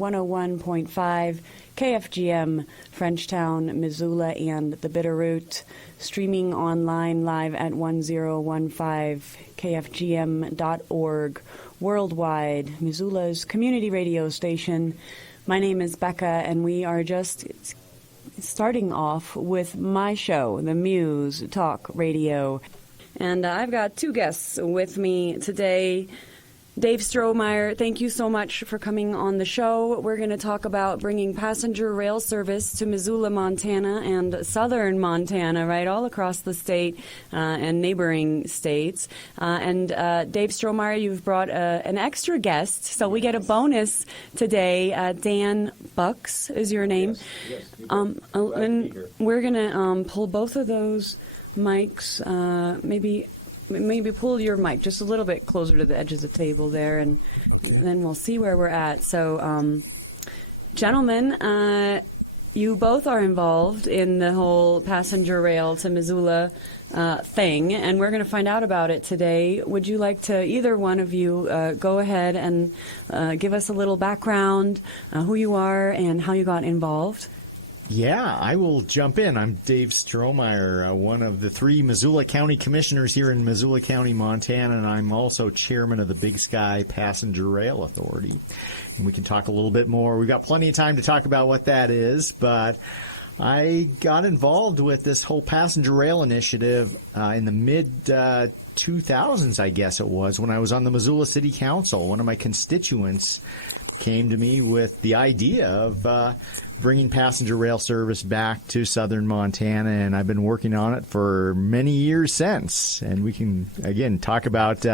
101.5 KFGM, Frenchtown, Missoula, and the Bitterroot. Streaming online live at 1015kfgm.org. Worldwide, Missoula's community radio station. My name is Becca, and we are just starting off with my show, the Muse Talk Radio. And I've got two guests with me today. Dave Strohmeyer, thank you so much for coming on the show. We're going to talk about bringing passenger rail service to Missoula, Montana, and southern Montana, right, all across the state and neighboring states. And Dave Strohmeyer, you've brought an extra guest, so we get a bonus today. Dan Bucks is your name. Yes, and we're going to pull both of those mics, Maybe pull your mic just a little bit closer to the edge of the table there, and then we'll see where we're at. So, gentlemen, you both are involved in the whole passenger rail to Missoula thing, and we're going to find out about it today. Would you like to, either one of you, go ahead and give us a little background, who you are and how you got involved? Yeah, I will jump in. I'm Dave Strohmeyer, one of the three Missoula County Commissioners here in Missoula County, Montana, and I'm also chairman of the Big Sky Passenger Rail Authority. And we can talk a little bit more. We've got plenty of time to talk about what that is, but I got involved with this whole passenger rail initiative in the mid-2000s, I guess it was, when I was on the Missoula City Council. One of my constituents came to me with the idea of bringing passenger rail service back to southern Montana, and I've been working on it for many years since. And we can, again, talk about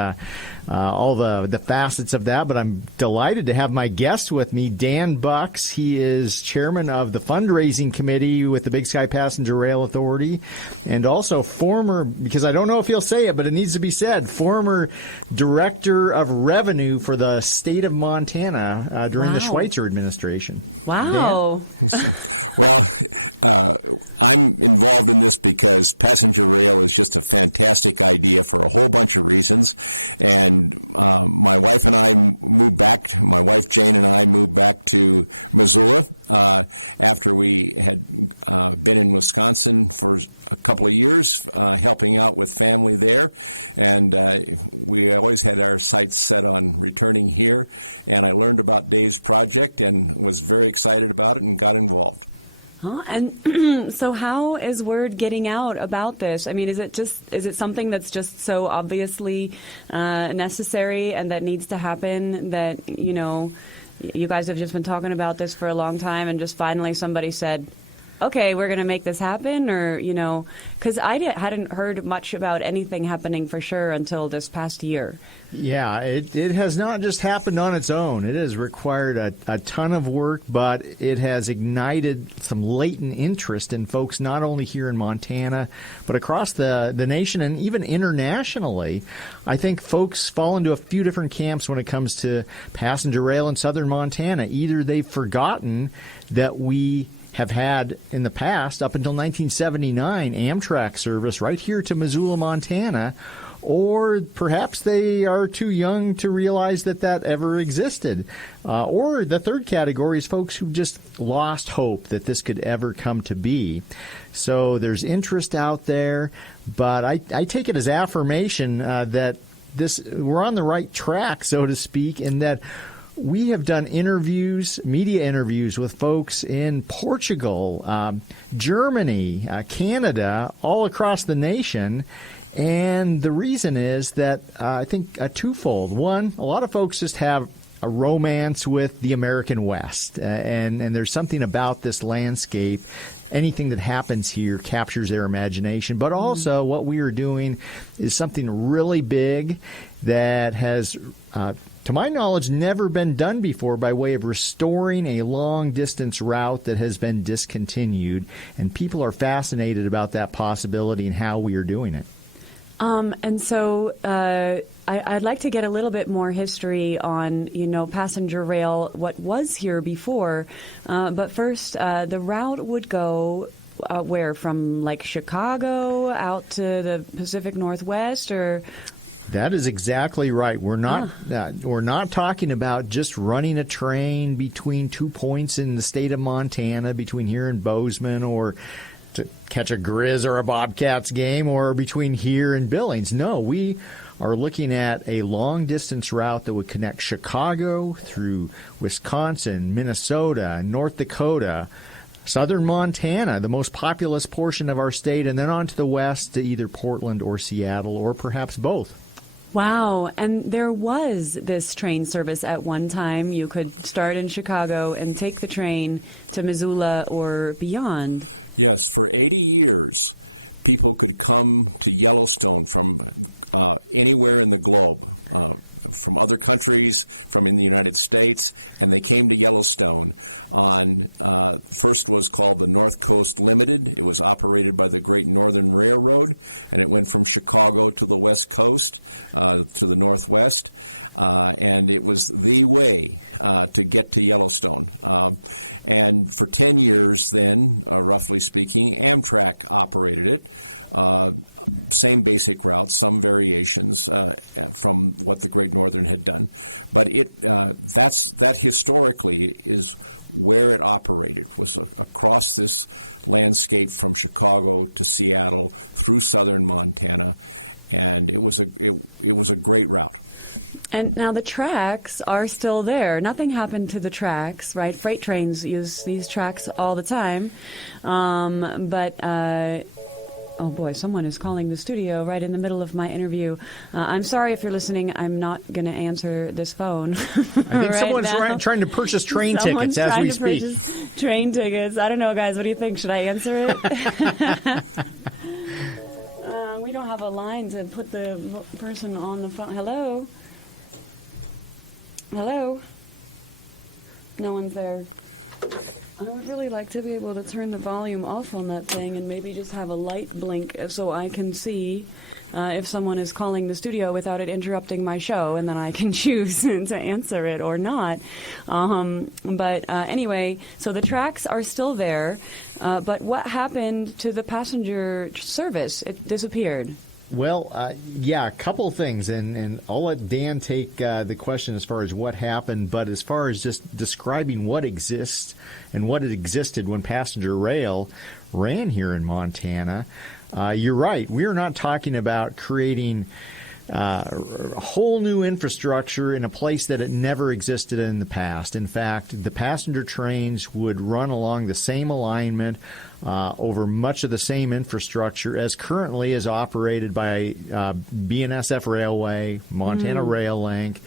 all the facets of that, but I'm delighted to have my guest with me, Dan Bucks. He is chairman of the fundraising committee with the Big Sky Passenger Rail Authority, and also former, because I don't know if he'll say it, but it needs to be said, former director of revenue for the state of Montana during the Schweitzer administration. Wow. Well, I'm involved in this because passenger rail is just a fantastic idea for a whole bunch of reasons. And my wife and I moved back, my wife Jane and I moved back to Missoula after we had been in Wisconsin for a couple of years, helping out with family there. And we always had our sights set on returning here. And I learned about Dave's project and was very excited about it and got involved. And so how is word getting out about this? I mean, is it something that's just so obviously necessary and that needs to happen that, you know, you guys have just been talking about this for a long time and just finally somebody said, okay, we're going to make this happen? Or, you know, because I hadn't heard much about anything happening for sure until this past year. Yeah, it has not just happened on its own. It has required a ton of work, but it has ignited some latent interest in folks not only here in Montana, but across the nation and even internationally. I think folks fall into a few different camps when it comes to passenger rail in southern Montana. Either they've forgotten that we have had in the past, up until 1979, Amtrak service right here to Missoula, Montana, or perhaps they are too young to realize that ever existed. Or the third category is folks who just lost hope that this could ever come to be. So there's interest out there, but I take it as affirmation that we're on the right track, so to speak, and that we have done media interviews with folks in Portugal, Germany, Canada, all across the nation. And the reason is that I think twofold. One, a lot of folks just have a romance with the American West, and there's something about this landscape. Anything that happens here captures their imagination. But also what we are doing is something really big that has, to my knowledge, never been done before, by way of restoring a long-distance route that has been discontinued. And people are fascinated about that possibility and how we are doing it. And so I'd like to get a little bit more history on, passenger rail, what was here before. But first, the route would go where? From like Chicago out to the Pacific Northwest, or? That is exactly right. We're not talking about just running a train between 2 points in the state of Montana, between here and Bozeman, or to catch a Grizz or a Bobcats game, or between here and Billings. No, we are looking at a long-distance route that would connect Chicago through Wisconsin, Minnesota, North Dakota, southern Montana, the most populous portion of our state, and then on to the west to either Portland or Seattle, or perhaps both. Wow. And there was this train service at one time. You could start in Chicago and take the train to Missoula or beyond. Yes, for 80 years, people could come to Yellowstone from anywhere in the globe, from other countries, from in the United States, and they came to Yellowstone on, first was called the North Coast Limited. It was operated by the Great Northern Railroad, and it went from Chicago to the West Coast, to the Northwest, and it was the way to get to Yellowstone. And for 10 years then, roughly speaking, Amtrak operated it. Same basic routes, some variations from what the Great Northern had done, but that historically is where it operated, was across this landscape from Chicago to Seattle through southern Montana, and it was a great route. And now the tracks are still there. Nothing happened to the tracks, right? Freight trains use these tracks all the time, oh boy, someone is calling the studio right in the middle of my interview. I'm sorry if you're listening. I'm not going to answer this phone. I think someone's trying to purchase train tickets as we speak. Train tickets. I don't know, guys. What do you think? Should I answer it? We don't have a line to put the person on the phone. Hello? Hello? No one's there. I would really like to be able to turn the volume off on that thing and maybe just have a light blink so I can see if someone is calling the studio without it interrupting my show, and then I can choose to answer it or not. Anyway, so the tracks are still there, but what happened to the passenger service? It disappeared. Well, a couple of things, and I'll let Dan take the question as far as what happened, but as far as just describing what exists and what it existed when passenger rail ran here in Montana, you're right. We're not talking about creating a whole new infrastructure in a place that it never existed in the past. In fact, the passenger trains would run along the same alignment over much of the same infrastructure as currently is operated by BNSF Railway, Montana Rail Link.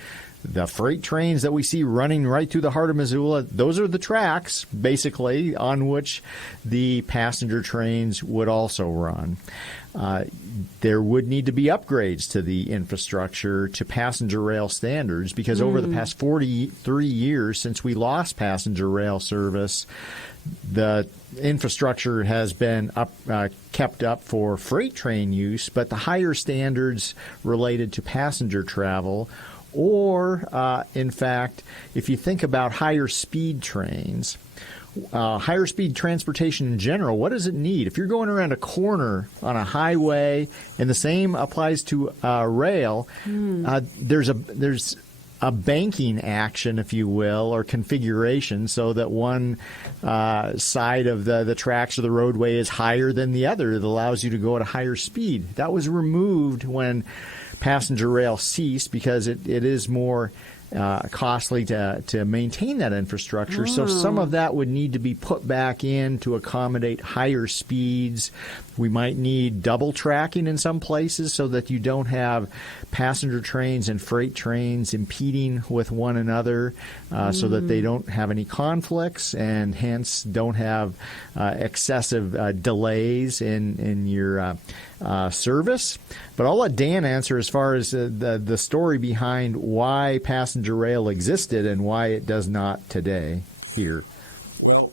The freight trains that we see running right through the heart of Missoula, those are the tracks, basically, on which the passenger trains would also run. There would need to be upgrades to the infrastructure to passenger rail standards because over the past 43 years since we lost passenger rail service, the infrastructure has been kept up for freight train use, but the higher standards related to passenger travel, or in fact, if you think about higher speed trains, higher speed transportation in general, what does it need? If you're going around a corner on a highway, and the same applies to rail, there's a banking action, if you will, or configuration, so that one side of the tracks or the roadway is higher than the other. It allows you to go at a higher speed. That was removed when passenger rail ceased because it is more costly to maintain that infrastructure. So some of that would need to be put back in to accommodate higher speeds. We might need double tracking in some places so that you don't have passenger trains and freight trains impeding with one another, so that they don't have any conflicts and hence don't have excessive delays in your service. But I'll let Dan answer as far as the story behind why passenger rail existed and why it does not today here. Well,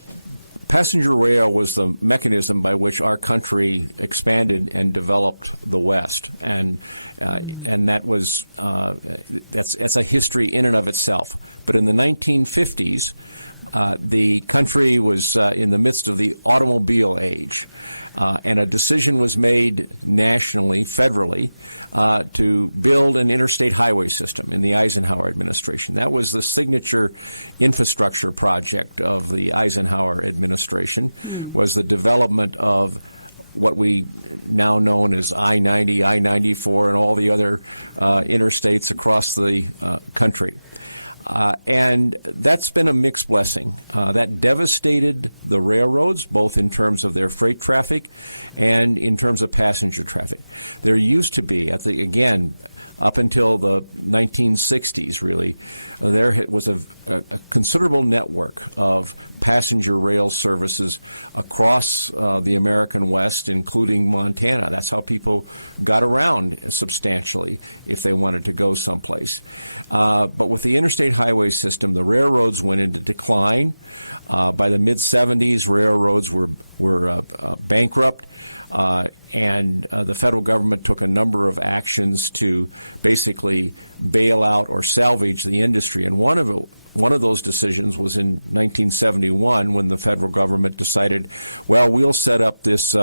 passenger rail was the mechanism by which our country expanded and developed the West, and that was that's a history in and of itself. But in the 1950s, the country was in the midst of the automobile age. And a decision was made nationally, federally, to build an interstate highway system in the Eisenhower administration. That was the signature infrastructure project of the Eisenhower administration, was the development of what we now known as I-90, I-94, and all the other interstates across the country. And that's been a mixed blessing. That devastated the railroads, both in terms of their freight traffic and in terms of passenger traffic. There used to be, up until the 1960s, really, there was a considerable network of passenger rail services across the American West, including Montana. That's how people got around substantially if they wanted to go someplace. But with the interstate highway system, the railroads went into decline. By the mid-'70s, railroads were bankrupt. And the federal government took a number of actions to basically bail out or salvage the industry. And one of those decisions was in 1971 when the federal government decided, well, we'll set up this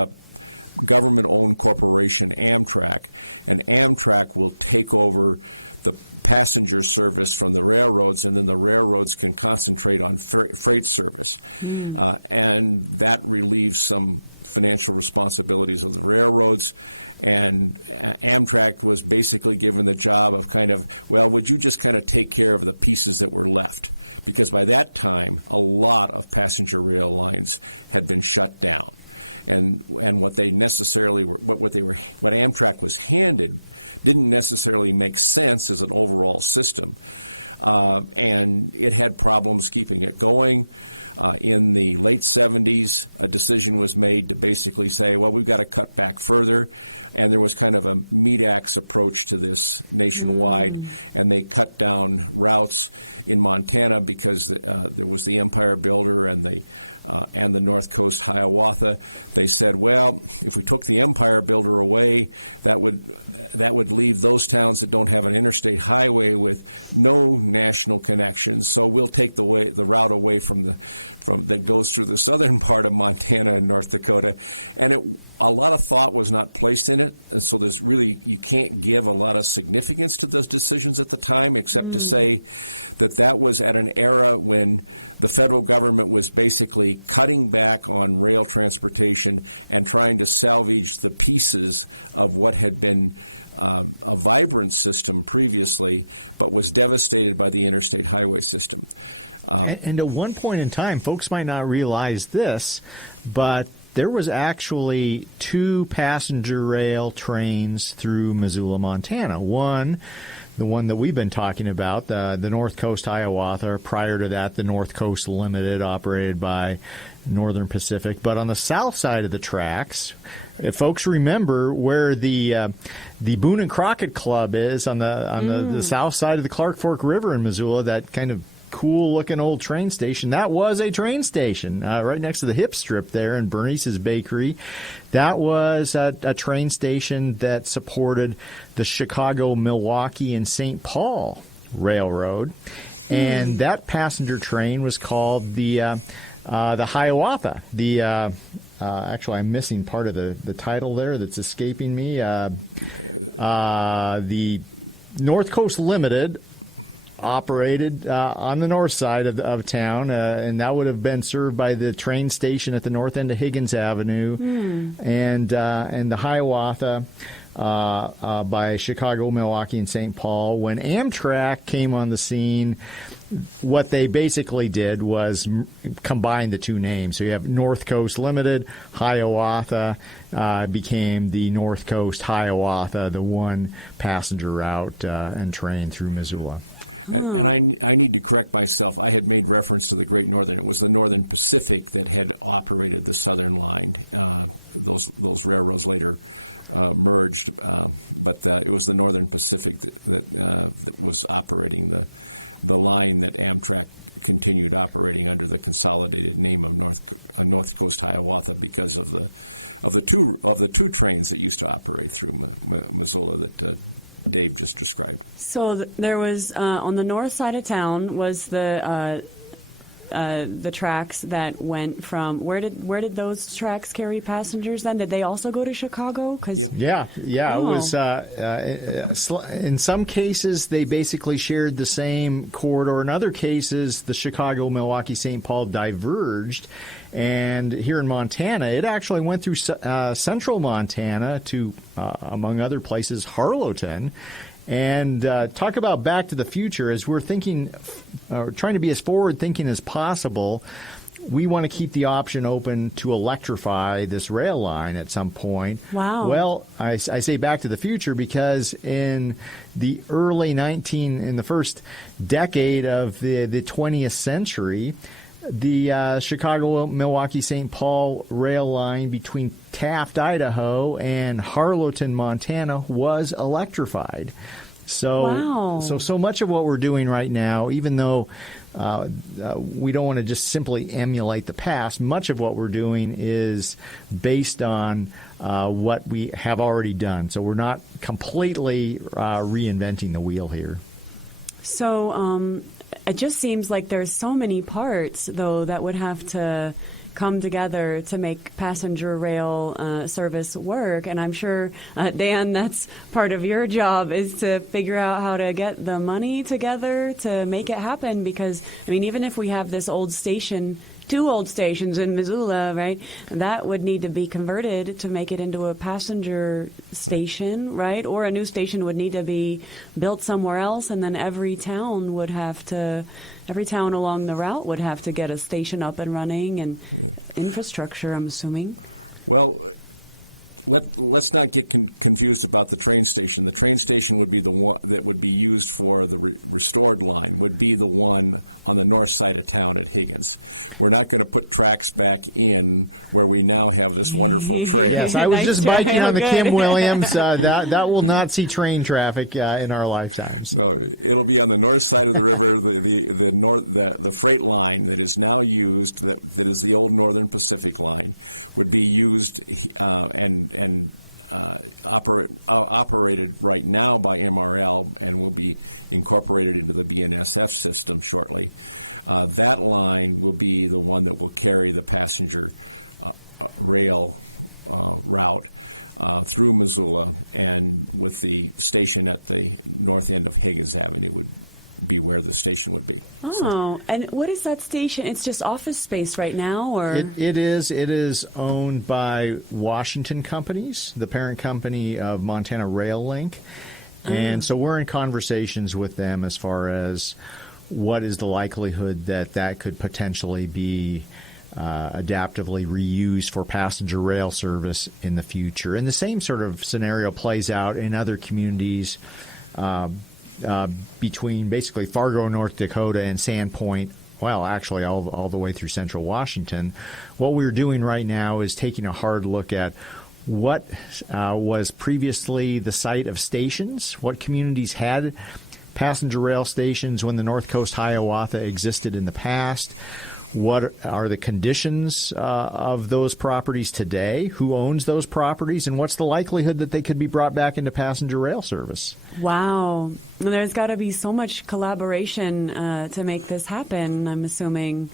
government-owned corporation, Amtrak, and Amtrak will take over the passenger service from the railroads, and then the railroads can concentrate on freight service. And that relieves some financial responsibilities of the railroads, and Amtrak was basically given the job of would you just kind of take care of the pieces that were left? Because by that time, a lot of passenger rail lines had been shut down. And what they necessarily were, what Amtrak was handed didn't necessarily make sense as an overall system. And it had problems keeping it going. In the late 70s, a decision was made to basically say, well, we've got to cut back further. And there was kind of a meat-axe approach to this nationwide. And they cut down routes in Montana because there was the Empire Builder and the North Coast Hiawatha. They said, well, if we took the Empire Builder away, that would leave those towns that don't have an interstate highway with no national connections. So we'll take the route away from that goes through the southern part of Montana and North Dakota, and a lot of thought was not placed in it, and so you can't give a lot of significance to those decisions at the time, except to say that was at an era when the federal government was basically cutting back on rail transportation and trying to salvage the pieces of what had been a vibrant system previously, but was devastated by the interstate highway system. And at one point in time, folks might not realize this, but there was actually 2 passenger rail trains through Missoula, Montana. One, the one that we've been talking about, the North Coast Hiawatha. Prior to that, the North Coast Limited, operated by Northern Pacific. But on the south side of the tracks, if folks remember where the Boone and Crockett Club is on the south side of the Clark Fork River in Missoula, that kind of cool-looking old train station. That was a train station right next to the hip strip there in Bernice's Bakery. That was a train station that supported the Chicago, Milwaukee, and St. Paul Railroad. And that passenger train was called the Hiawatha. Actually, I'm missing part of the title there that's escaping me. The North Coast Limited operated on the north side of town, and that would have been served by the train station at the north end of Higgins Avenue, and the Hiawatha by Chicago, Milwaukee, and St. Paul. When Amtrak came on the scene, what they basically did was combine the 2 names. So you have North Coast Limited, Hiawatha became the North Coast Hiawatha, the one passenger route and train through Missoula. And I need to correct myself. I had made reference to the Great Northern. It was the Northern Pacific that had operated the Southern line. Those railroads later merged, but it was the Northern Pacific that was operating the line that Amtrak continued operating under the consolidated name of North Coast Hiawatha because of the two trains that used to operate through Missoula that Dave just described. So there was on the north side of town was the the tracks that went from where did those tracks carry passengers then? Did they also go to Chicago? Yeah. Oh. It was in some cases they basically shared the same corridor. In other cases, the Chicago, Milwaukee, St. Paul diverged. And here in Montana, it actually went through central Montana to, among other places, Harlowton. And talk about back to the future, as we're thinking, trying to be as forward-thinking as possible, we want to keep the option open to electrify this rail line at some point. Wow. Well, I say back to the future because in the in the first decade of the 20th century, the Chicago, Milwaukee, St. Paul rail line between Taft, Idaho, and Harlowton, Montana, was electrified. So, wow. so much of what we're doing right now, even though we don't want to just simply emulate the past, much of what we're doing is based on what we have already done. So we're not completely reinventing the wheel here. So it just seems like there's so many parts, though, that would have to come together to make passenger rail service work. And I'm sure, Dan, that's part of your job, is to figure out how to get the money together to make it happen. Because, I mean, even if we have this old station, 2 old stations in Missoula, right, that would need to be converted to make it into a passenger station, right? Or a new station would need to be built somewhere else, and then every town along the route would have to get a station up and running and infrastructure, I'm assuming. Well, let's not get confused about the train station. The train station would be the one that would be used for the restored line, would be the one on the north side of town at Higgins. We're not going to put tracks back in where we now have this wonderful trail. Yes, I was just biking on the Kim Williams. That will not see train traffic in our lifetimes. No, it'll be on the north side of the river. The freight line that is now used, that is the old Northern Pacific line, would be used and operated right now by MRL and will be incorporated into the BNSF system shortly. That line will be the one that will carry the passenger rail route through Missoula, and with the station at the north end of Higgins Avenue would be where the station would be. Oh, and what is that station? It's just office space right now, or it is owned by Washington Companies, the parent company of Montana Rail Link, and so we're in conversations with them as far as what is the likelihood that could potentially be adaptively reused for passenger rail service in the future. And the same sort of scenario plays out in other communities. Between basically Fargo, North Dakota, and Sandpoint, well, actually all the way through central Washington. What we're doing right now is taking a hard look at what was previously the site of stations, what communities had passenger rail stations when the North Coast Hiawatha existed in the past. What are the conditions of those properties today? Who owns those properties? And what's the likelihood that they could be brought back into passenger rail service? Wow. There's got to be so much collaboration to make this happen, I'm assuming.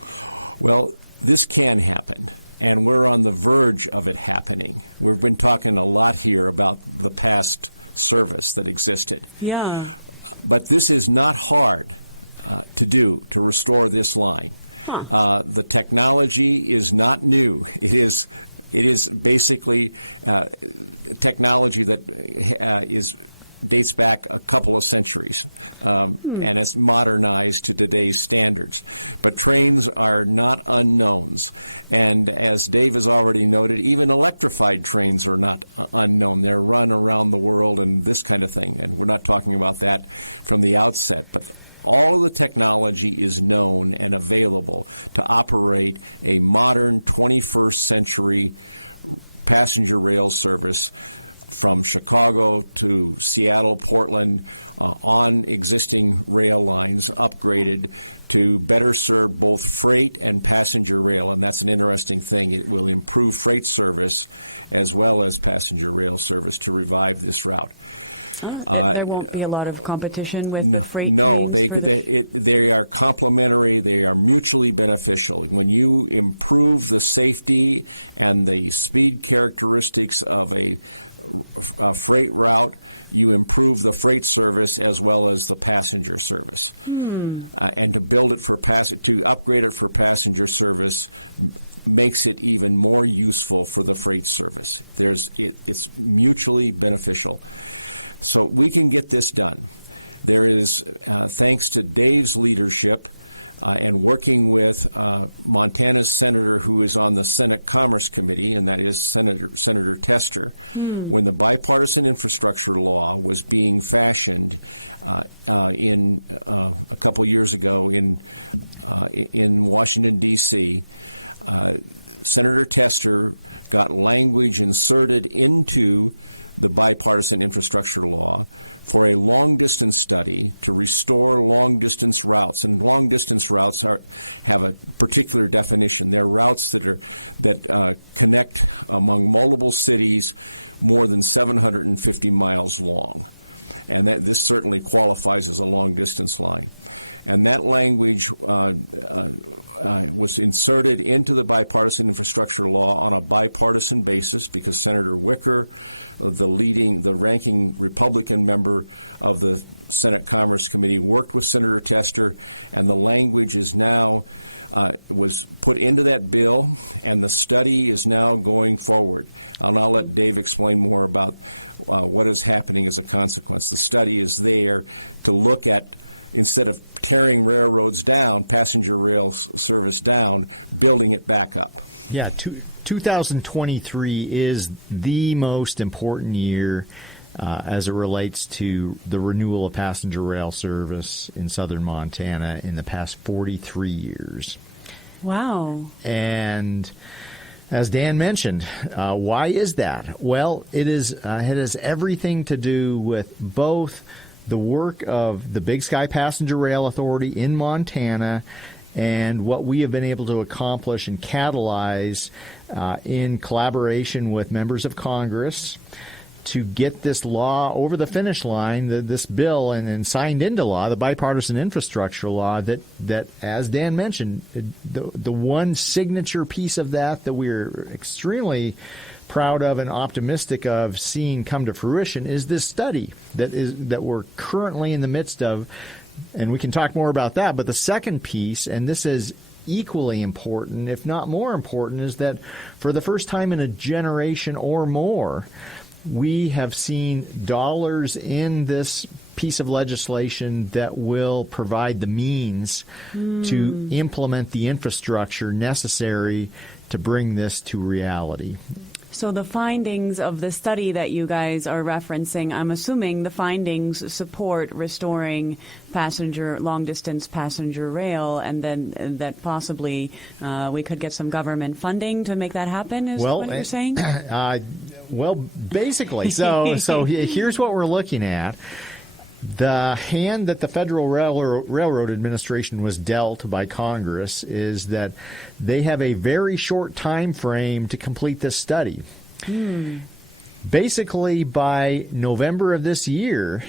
Well, this can happen, and we're on the verge of it happening. We've been talking a lot here about the past service that existed. Yeah. But this is not hard to do, to restore this line. The technology is not new. It is basically technology that dates back a couple of centuries, and it's modernized to today's standards. But trains are not unknowns, and as Dave has already noted, even electrified trains are not unknown. They're run around the world and this kind of thing, and we're not talking about that from the outset, but all of the technology is known and available to operate a modern 21st century passenger rail service from Chicago to Seattle, Portland, on existing rail lines, upgraded to better serve both freight and passenger rail. And that's an interesting thing. It will improve freight service as well as passenger rail service to revive this route. There won't be a lot of competition with the freight No, trains they are complementary. They are mutually beneficial. When you improve the safety and the speed characteristics of a freight route, you improve the freight service as well as the passenger service. And to build it to upgrade it for passenger service makes it even more useful for the freight service. It's mutually beneficial. So we can get this done. There is, thanks to Dave's leadership and working with Montana's senator who is on the Senate Commerce Committee, and that is Senator Tester, when the bipartisan infrastructure law was being fashioned in a couple years ago in Washington, D.C., Senator Tester got language inserted into the bipartisan infrastructure law for a long-distance study to restore long-distance routes. And long-distance routes have a particular definition. They're routes that connect among multiple cities more than 750 miles long. And this certainly qualifies as a long-distance line. And that language was inserted into the bipartisan infrastructure law on a bipartisan basis because Senator Wicker, the ranking Republican member of the Senate Commerce Committee, worked with Senator Tester, and the language is now was put into that bill, and the study is now going forward. And I'll let Dave explain more about what is happening as a consequence. The study is there to look at, instead of tearing railroads down, passenger rail service down, building it back up. Yeah, 2023 is the most important year as it relates to the renewal of passenger rail service in southern Montana in the past 43 years. Wow. And as Dan mentioned, why is that? Well, it has everything to do with both the work of the Big Sky Passenger Rail Authority in Montana and what we have been able to accomplish and catalyze in collaboration with members of Congress to get this law over the finish line, this bill, and signed into law, the bipartisan infrastructure law, that as Dan mentioned, the one signature piece of that we're extremely proud of and optimistic of seeing come to fruition is this study that we're currently in the midst of, and we can talk more about that. But the second piece, and this is equally important, if not more important, is that for the first time in a generation or more, we have seen dollars in this piece of legislation that will provide the means to implement the infrastructure necessary to bring this to reality. So the findings of the study that you guys are referencing, I'm assuming the findings support restoring long-distance passenger rail, and then that possibly we could get some government funding to make that happen, is what you're saying? Well, basically. So here's what we're looking at. The hand that the Federal Railroad Administration was dealt by Congress is that they have a very short time frame to complete this study. Basically, by November of this year,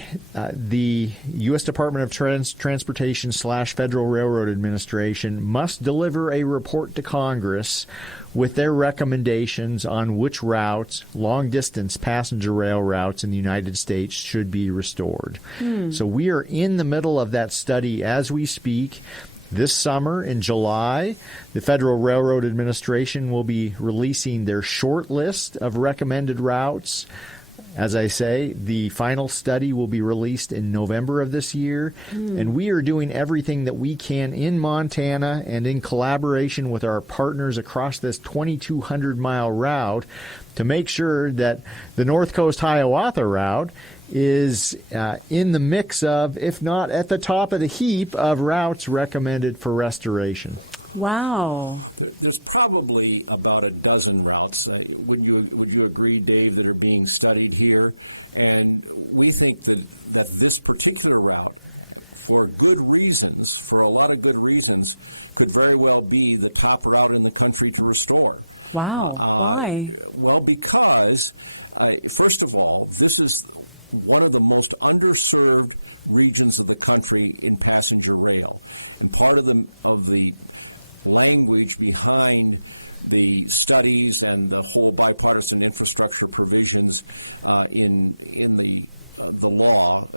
the U.S. Department of Transportation / Federal Railroad Administration must deliver a report to Congress with their recommendations on which routes, long-distance passenger rail routes in the United States, should be restored. So we are in the middle of that study as we speak. This summer, in July, the Federal Railroad Administration will be releasing their short list of recommended routes. As I say, the final study will be released in November of this year, and we are doing everything that we can in Montana and in collaboration with our partners across this 2,200-mile route to make sure that the North Coast Hiawatha route is in the mix of, if not at the top of the heap, of routes recommended for restoration. Wow. There's probably about a dozen routes. Would you agree, Dave, that are being studied here? And we think that this particular route, for a lot of good reasons, could very well be the top route in the country to restore. Wow. Why? Well, because, first of all, this is one of the most underserved regions of the country in passenger rail. And part of the language behind the studies and the whole bipartisan infrastructure provisions in the law,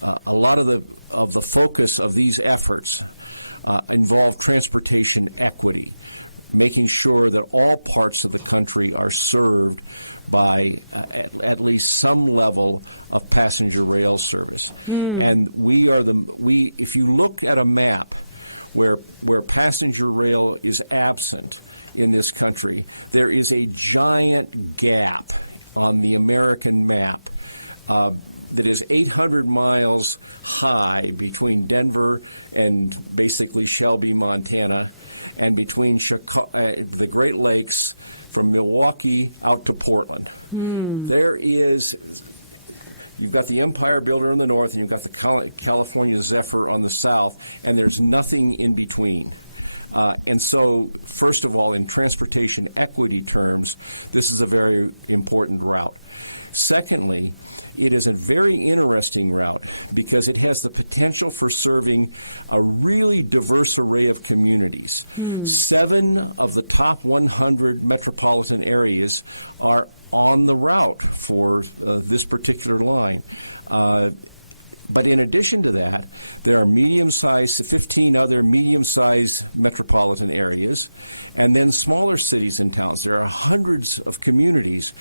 a lot of the focus of these efforts involve transportation equity, making sure that all parts of the country are served by at least some level of passenger rail service. And if you look at a map where passenger rail is absent in this country, there is a giant gap on the American map that is 800 miles high between Denver and basically Shelby, Montana, and between the Great Lakes from Milwaukee out to Portland. You've got the Empire Builder in the north, and you've got the California Zephyr on the south, and there's nothing in between. And so, first of all, in transportation equity terms, this is a very important route. Secondly, it is a very interesting route because it has the potential for serving a really diverse array of communities. 7 of the top 100 metropolitan areas are on the route for this particular line. But in addition to that, there are 15 other medium-sized metropolitan areas, and then smaller cities and towns. There are hundreds of communities,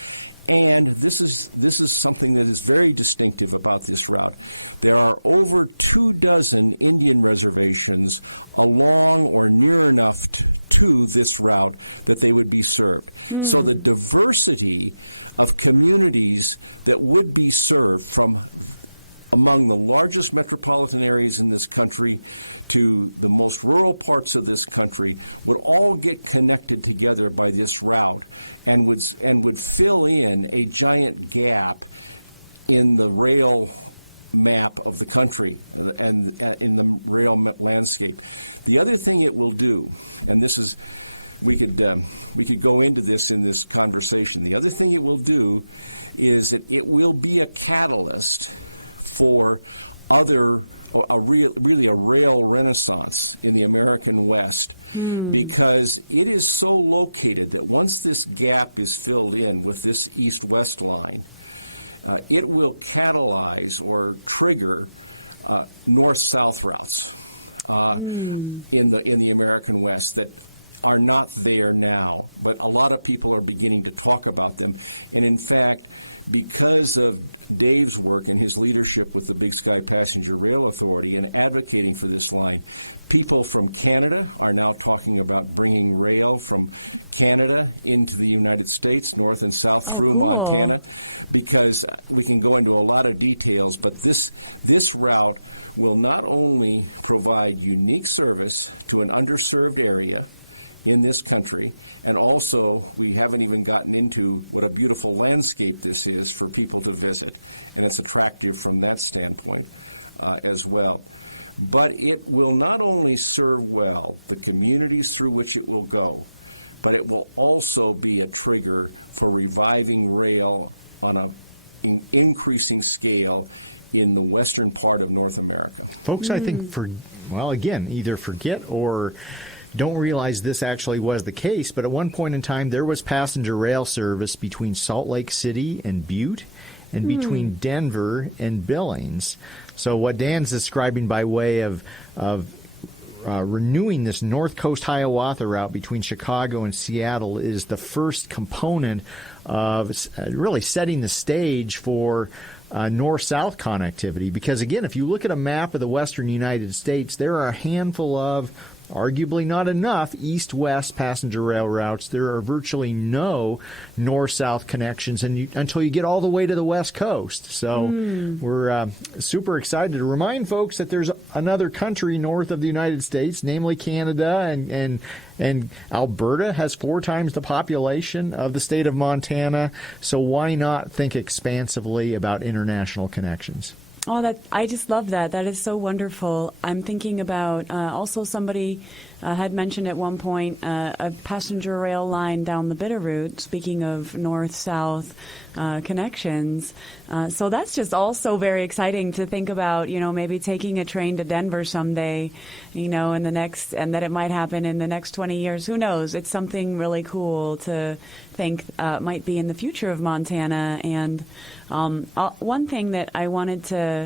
and this is something that is very distinctive about this route. There are over 24 Indian reservations along or near enough to this route that they would be served. So the diversity of communities that would be served from among the largest metropolitan areas in this country to the most rural parts of this country would all get connected together by this route and would fill in a giant gap in the rail map of the country and in the rail landscape. The other thing it will do, and this is we could go into this in this conversation. The other thing it will do is that it will be a catalyst for really a rail renaissance in the American West, because it is so located that once this gap is filled in with this east-west line, it will catalyze or trigger north-south routes in the American West that are not there now, but a lot of people are beginning to talk about them. And in fact, because of Dave's work and his leadership with the Big Sky Passenger Rail Authority and advocating for this line, people from Canada are now talking about bringing rail from Canada into the United States, north and south through Montana, because we can go into a lot of details, but this route will not only provide unique service to an underserved area in this country, and also we haven't even gotten into what a beautiful landscape this is for people to visit, and it's attractive from that standpoint as well. But it will not only serve well the communities through which it will go, but it will also be a trigger for reviving rail on an increasing scale in the western part of North America. Folks, I think, either forget or don't realize this actually was the case, but at one point in time there was passenger rail service between Salt Lake City and Butte and between Denver and Billings. So what Dan's describing by way of renewing this North Coast Hiawatha route between Chicago and Seattle is the first component of really setting the stage for north-south connectivity. Because, again, if you look at a map of the western United States, there are a handful of, arguably not enough, east-west passenger rail routes. There are virtually no north-south connections until you get all the way to the West Coast. So we're super excited to remind folks that there's another country north of the United States, namely Canada, and Alberta has 4 times the population of the state of Montana. So why not think expansively about international connections? Oh, I just love that. That is so wonderful. I'm thinking about also somebody had mentioned at one point a passenger rail line down the Bitterroot, speaking of north-south connections. So that's just also very exciting to think about, maybe taking a train to Denver someday, and that it might happen in the next 20 years. Who knows? It's something really cool to think might be in the future of Montana. And one thing that I wanted to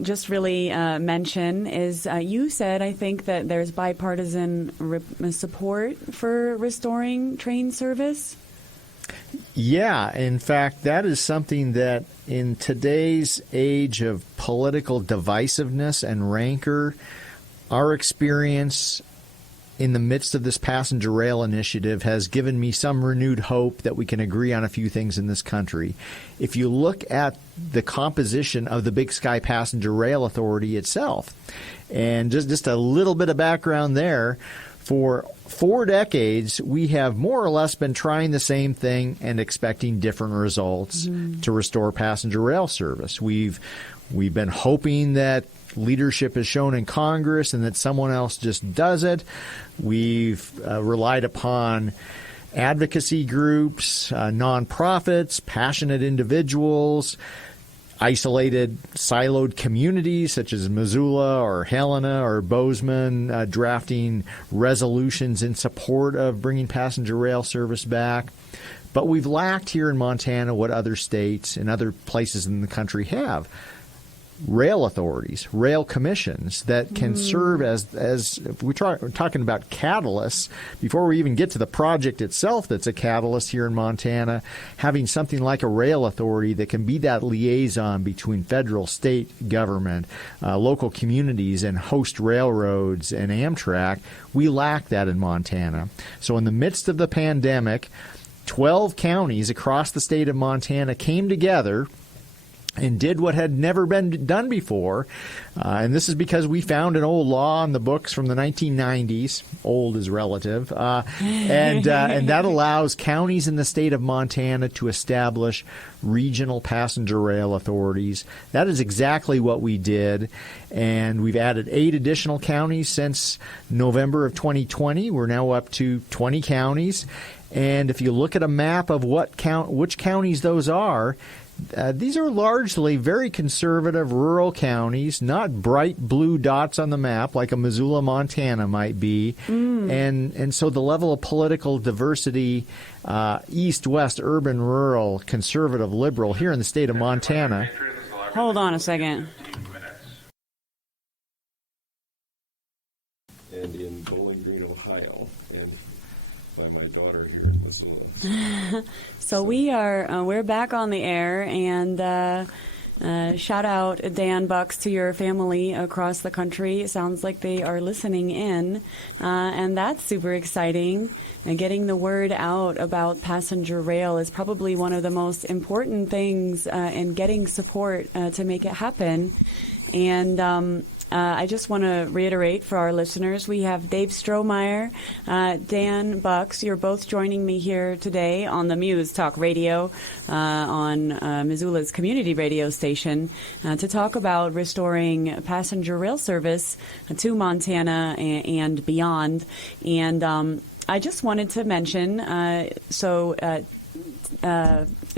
just really mention is you said, I think, that there's bipartisan support for restoring train service. Yeah, in fact, that is something that in today's age of political divisiveness and rancor, our experience in the midst of this passenger rail initiative has given me some renewed hope that we can agree on a few things in this country. If you look at the composition of the Big Sky Passenger Rail Authority itself, and just a little bit of background there, for 4 decades, we have more or less been trying the same thing and expecting different results to restore passenger rail service. We've been hoping that leadership is shown in Congress and that someone else just does it. We've relied upon advocacy groups, nonprofits, passionate individuals, isolated, siloed communities such as Missoula or Helena or Bozeman drafting resolutions in support of bringing passenger rail service back. But we've lacked here in Montana what other states and other places in the country have. Rail authorities, rail commissions that can serve as if we're talking about catalysts, before we even get to the project itself that's a catalyst here in Montana, having something like a rail authority that can be that liaison between federal, state government, local communities, and host railroads and Amtrak, we lack that in Montana. So in the midst of the pandemic, 12 counties across the state of Montana came together and did what had never been done before. And this is because we found an old law in the books from the 1990s. Old is relative. And that allows counties in the state of Montana to establish regional passenger rail authorities. That is exactly what we did. And we've added 8 additional counties since November of 2020. We're now up to 20 counties. And if you look at a map of which counties those are, these are largely very conservative rural counties, not bright blue dots on the map like a Missoula, Montana might be. And so the level of political diversity, east, west, urban, rural, conservative, liberal, here in the state of Montana. Hold on a second. And in Bowling Green, Ohio, and by my daughter here in Missoula. So we're back on the air, and shout out Dan Bucks to your family across the country. It sounds like they are listening in, and that's super exciting. And getting the word out about passenger rail is probably one of the most important things in getting support to make it happen. And I just want to reiterate for our listeners, we have Dave Strohmeyer, Dan Bucks. You're both joining me here today on the Muse Talk Radio on Missoula's community radio station to talk about restoring passenger rail service to Montana and beyond. And I just wanted to mention,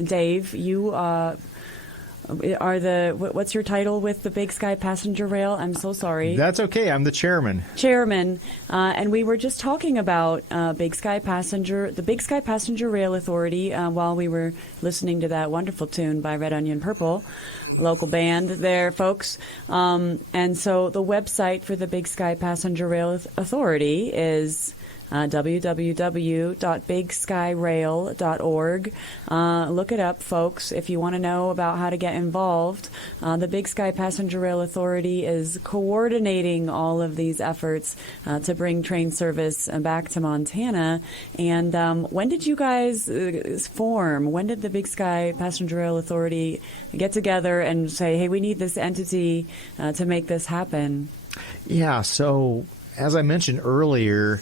Dave, you what's your title with the Big Sky Passenger Rail? I'm so sorry. That's okay. I'm the chairman. And we were just talking about the Big Sky Passenger Rail Authority while we were listening to that wonderful tune by Red Onion Purple, local band there, folks. And so the website for the Big Sky Passenger Rail Authority is www.bigskyrail.org. Look it up, folks, if you want to know about how to get involved. The Big Sky Passenger Rail Authority is coordinating all of these efforts to bring train service back to Montana. And when did you guys form? When did the Big Sky Passenger Rail Authority get together and say, hey, we need this entity to make this happen? Yeah, so as I mentioned earlier,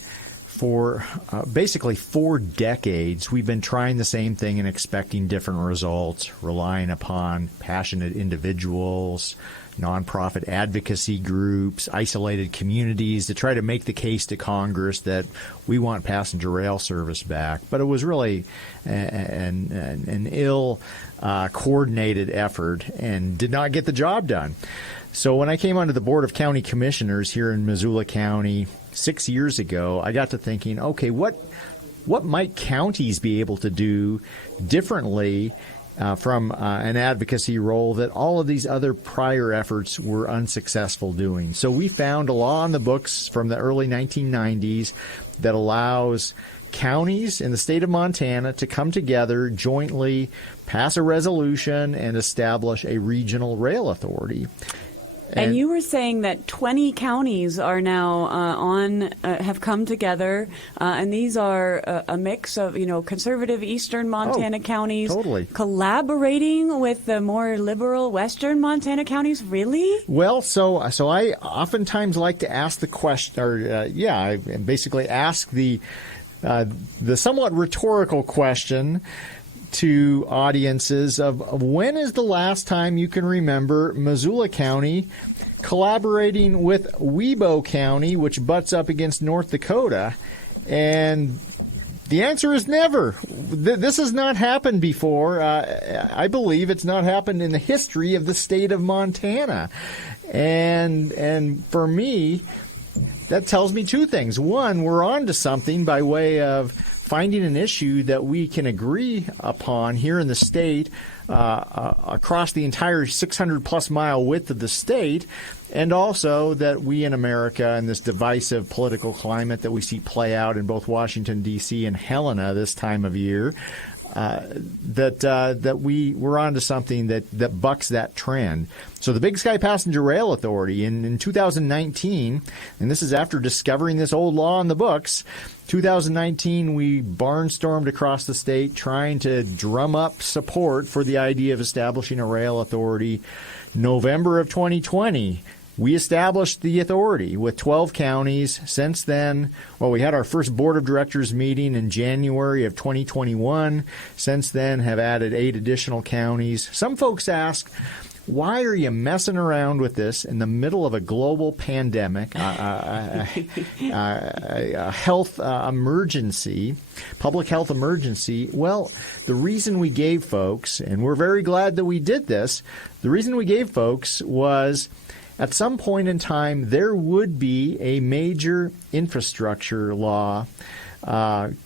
for basically 4 decades, we've been trying the same thing and expecting different results, relying upon passionate individuals, nonprofit advocacy groups, isolated communities to try to make the case to Congress that we want passenger rail service back. But it was really an ill coordinated effort and did not get the job done. So when I came onto the Board of County Commissioners here in Missoula County 6 years ago, I got to thinking, okay, what might counties be able to do differently from an advocacy role that all of these other prior efforts were unsuccessful doing? So we found a law on the books from the early 1990s that allows counties in the state of Montana to come together jointly, pass a resolution, and establish a regional rail authority. And you were saying that 20 counties are now have come together, and these are a mix of, conservative eastern Montana counties totally collaborating with the more liberal western Montana counties. Really? Well, so I oftentimes like to ask the question, I basically ask the somewhat rhetorical question to audiences of when is the last time you can remember Missoula County collaborating with Webo County, which butts up against North Dakota? And the answer is never. This has not happened before. I believe it's not happened in the history of the state of Montana. And for me, that tells me 2 things. One, we're on to something by way of finding an issue that we can agree upon here in the state across the entire 600-plus mile width of the state, and also that we in America, in this divisive political climate that we see play out in both Washington, D.C. and Helena this time of year, that we're on to something that bucks that trend. So the Big Sky Passenger Rail Authority in 2019, and this is after discovering this old law in the books, 2019 we barnstormed across the state trying to drum up support for the idea of establishing a rail authority. November of 2020, we established the authority with 12 counties. Since then, we had our first board of directors meeting in January of 2021. Since then, have added 8 additional counties. Some folks ask, why are you messing around with this in the middle of a global pandemic, a health emergency, public health emergency? Well, the reason we gave folks, and we're very glad that we did this, the reason we gave folks was at some point in time there would be a major infrastructure law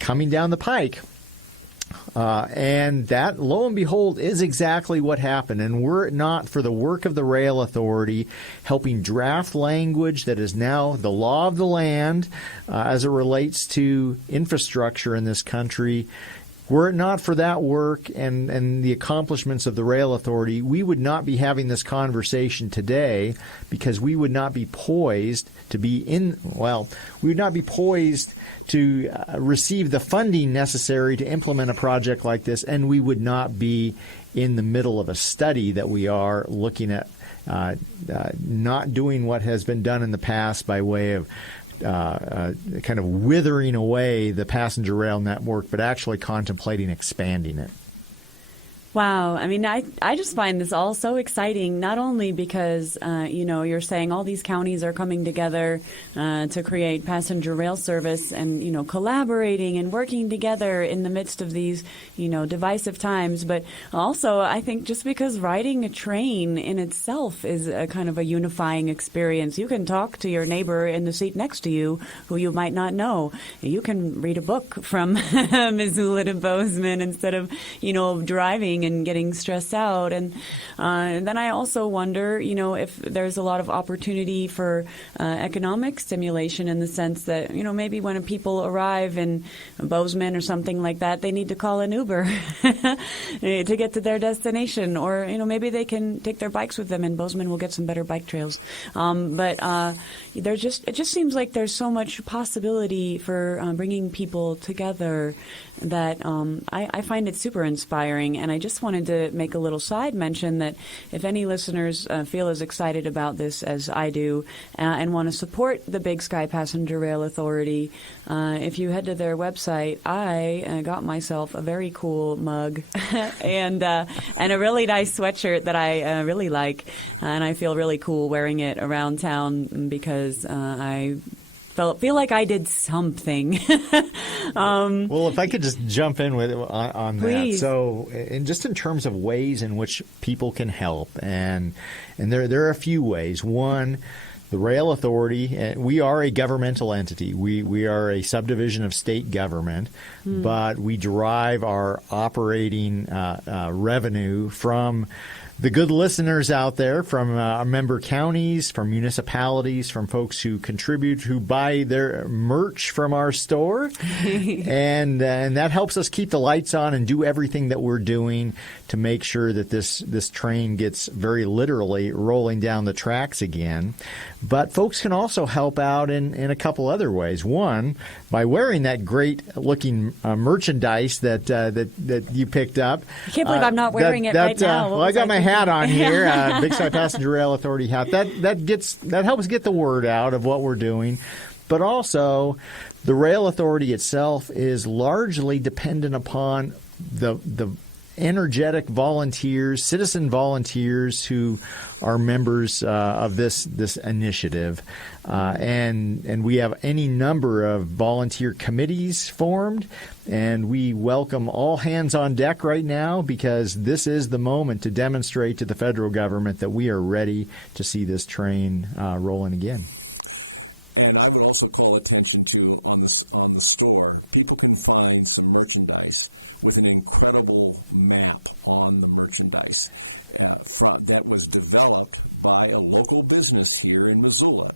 coming down the pike. And that, lo and behold, is exactly what happened. And were it not for the work of the Rail Authority helping draft language that is now the law of the land as it relates to infrastructure in this country, were it not for that work and the accomplishments of the Rail Authority, we would not be having this conversation today, because we would not be poised to receive the funding necessary to implement a project like this, and we would not be in the middle of a study that we are looking at not doing what has been done in the past by way of kind of withering away the passenger rail network, but actually contemplating expanding it. Wow. I mean, I just find this all so exciting, not only because, you're saying all these counties are coming together to create passenger rail service and, collaborating and working together in the midst of these, divisive times. But also, I think just because riding a train in itself is a kind of a unifying experience. You can talk to your neighbor in the seat next to you who you might not know. You can read a book from Missoula to Bozeman instead of, driving and getting stressed out. And then I also wonder, if there's a lot of opportunity for economic stimulation in the sense that, maybe when people arrive in Bozeman or something like that, they need to call an Uber to get to their destination. Or, maybe they can take their bikes with them, and Bozeman will get some better bike trails. But it just seems like there's so much possibility for bringing people together that I find it super inspiring. And I just just wanted to make a little side mention that if any listeners feel as excited about this as I do and want to support the Big Sky Passenger Rail Authority, if you head to their website, I got myself a very cool mug and a really nice sweatshirt that I really like, and I feel really cool wearing it around town because I feel like I did something. Well, if I could just jump in with on that. Please. So, just in terms of ways in which people can help, and there are a few ways. One, the Rail Authority, we are a governmental entity. We are a subdivision of state government, but we derive our operating revenue from the good listeners out there, from our member counties, from municipalities, from folks who contribute, who buy their merch from our store. and that helps us keep the lights on and do everything that we're doing to make sure that this train gets very literally rolling down the tracks again. But folks can also help out in a couple other ways. One, by wearing that great-looking merchandise that you picked up. I can't believe I'm not wearing it right now. Well, I got my hat on here, Big Sky Passenger Rail Authority hat. That helps get the word out of what we're doing. But also, the Rail Authority itself is largely dependent upon the energetic volunteers, citizen volunteers who are members of this initiative. And we have any number of volunteer committees formed, and we welcome all hands on deck right now because this is the moment to demonstrate to the federal government that we are ready to see this train rolling again. And I would also call attention to on the store, people can find some merchandise with an incredible map on the merchandise that was developed by a local business here in Missoula.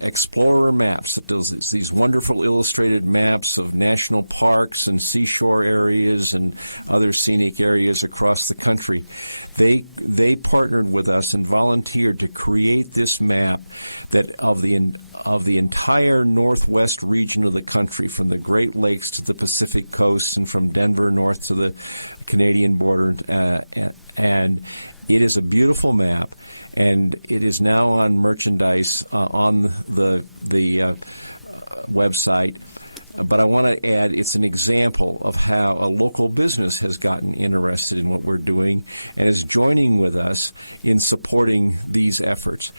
Explorer Maps, that does these wonderful illustrated maps of national parks and seashore areas and other scenic areas across the country. They partnered with us and volunteered to create this map that of the entire northwest region of the country, from the Great Lakes to the Pacific coast and from Denver north to the Canadian border. And it is a beautiful map, and it is now on merchandise on the website. But I want to add, it's an example of how a local business has gotten interested in what we're doing and is joining with us in supporting these efforts.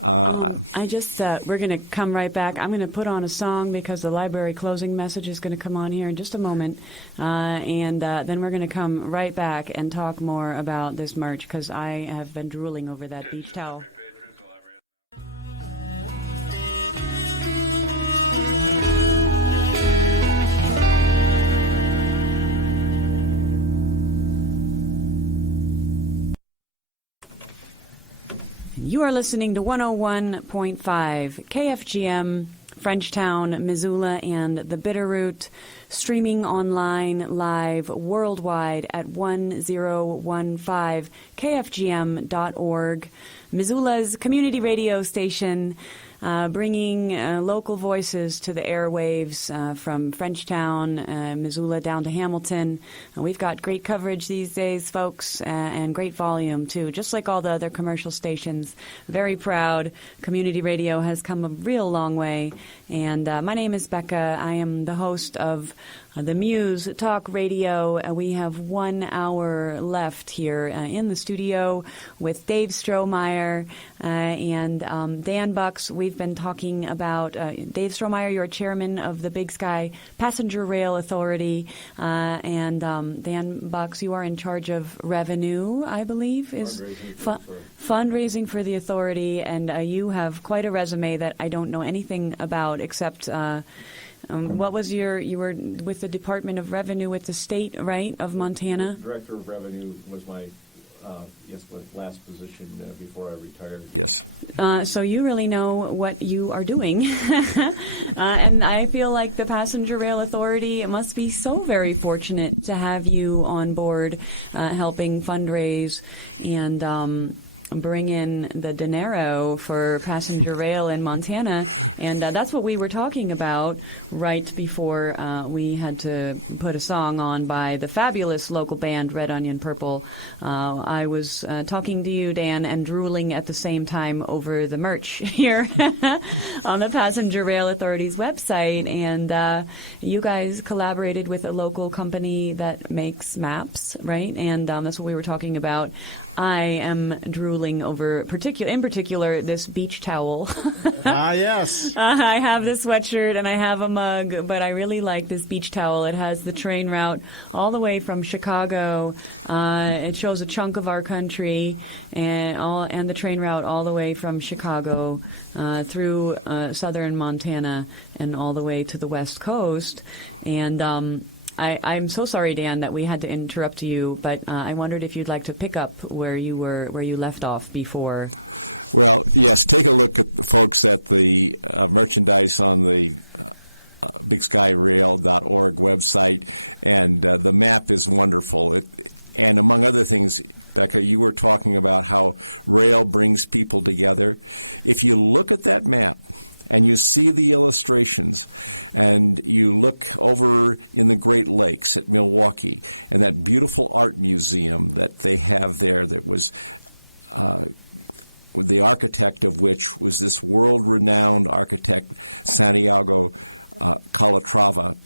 We're going to come right back. I'm going to put on a song because the library closing message is going to come on here in just a moment. And then we're going to come right back and talk more about this merch because I have been drooling over that beach towel. You are listening to 101.5 KFGM, Frenchtown, Missoula, and the Bitterroot, streaming online live worldwide at 1015kfgm.org, Missoula's community radio station, bringing local voices to the airwaves from Frenchtown, Missoula, down to Hamilton. We've got great coverage these days, folks, and great volume, too, just like all the other commercial stations. Very proud. Community radio has come a real long way. And my name is Becca. I am the host of the Muse Talk Radio. We have 1 hour left here in the studio with Dave Strohmeyer and Dan Bucks. We've been talking about Dave Strohmeyer, you're chairman of the Big Sky Passenger Rail Authority, and Dan Bucks, you are in charge of revenue, I believe, is fundraising for the authority, and you have quite a resume that I don't know anything about except what was you were with the Department of Revenue with the state, right, of Montana? Director of Revenue was my last position before I retired. Yes. So you really know what you are doing. And I feel like the Passenger Rail Authority must be so very fortunate to have you on board helping fundraise and bring in the dinero for passenger rail in Montana, and that's what we were talking about right before we had to put a song on by the fabulous local band Red Onion Purple. I was talking to you, Dan, and drooling at the same time over the merch here on the Passenger Rail Authority's website, and you guys collaborated with a local company that makes maps, right? And that's what we were talking about. I am drooling over, in particular, this beach towel. Yes. I have this sweatshirt and I have a mug, but I really like this beach towel. It has the train route all the way from Chicago. It shows a chunk of our country, and the train route all the way from Chicago through southern Montana and all the way to the West Coast. And I'm so sorry, Dan, that we had to interrupt you, but I wondered if you'd like to pick up where you left off before. Well, yes, take a look at the folks at the merchandise on the bigskyrail.org website, and the map is wonderful. And among other things, Becca, you were talking about how rail brings people together. If you look at that map, and you see the illustrations, and you look over in the Great Lakes at Milwaukee, and that beautiful art museum that they have there that was the architect of which was this world-renowned architect, Santiago Calatrava.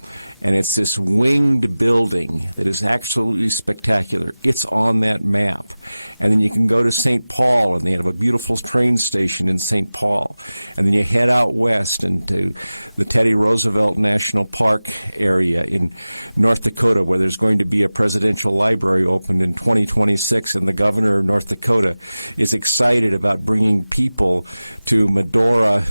And it's this winged building that is absolutely spectacular. It's on that map. And then you can go to St. Paul, and they have a beautiful train station in St. Paul. And then you head out west into the Teddy Roosevelt National Park area in North Dakota, where there's going to be a presidential library opened in 2026, and the governor of North Dakota is excited about bringing people to Medora,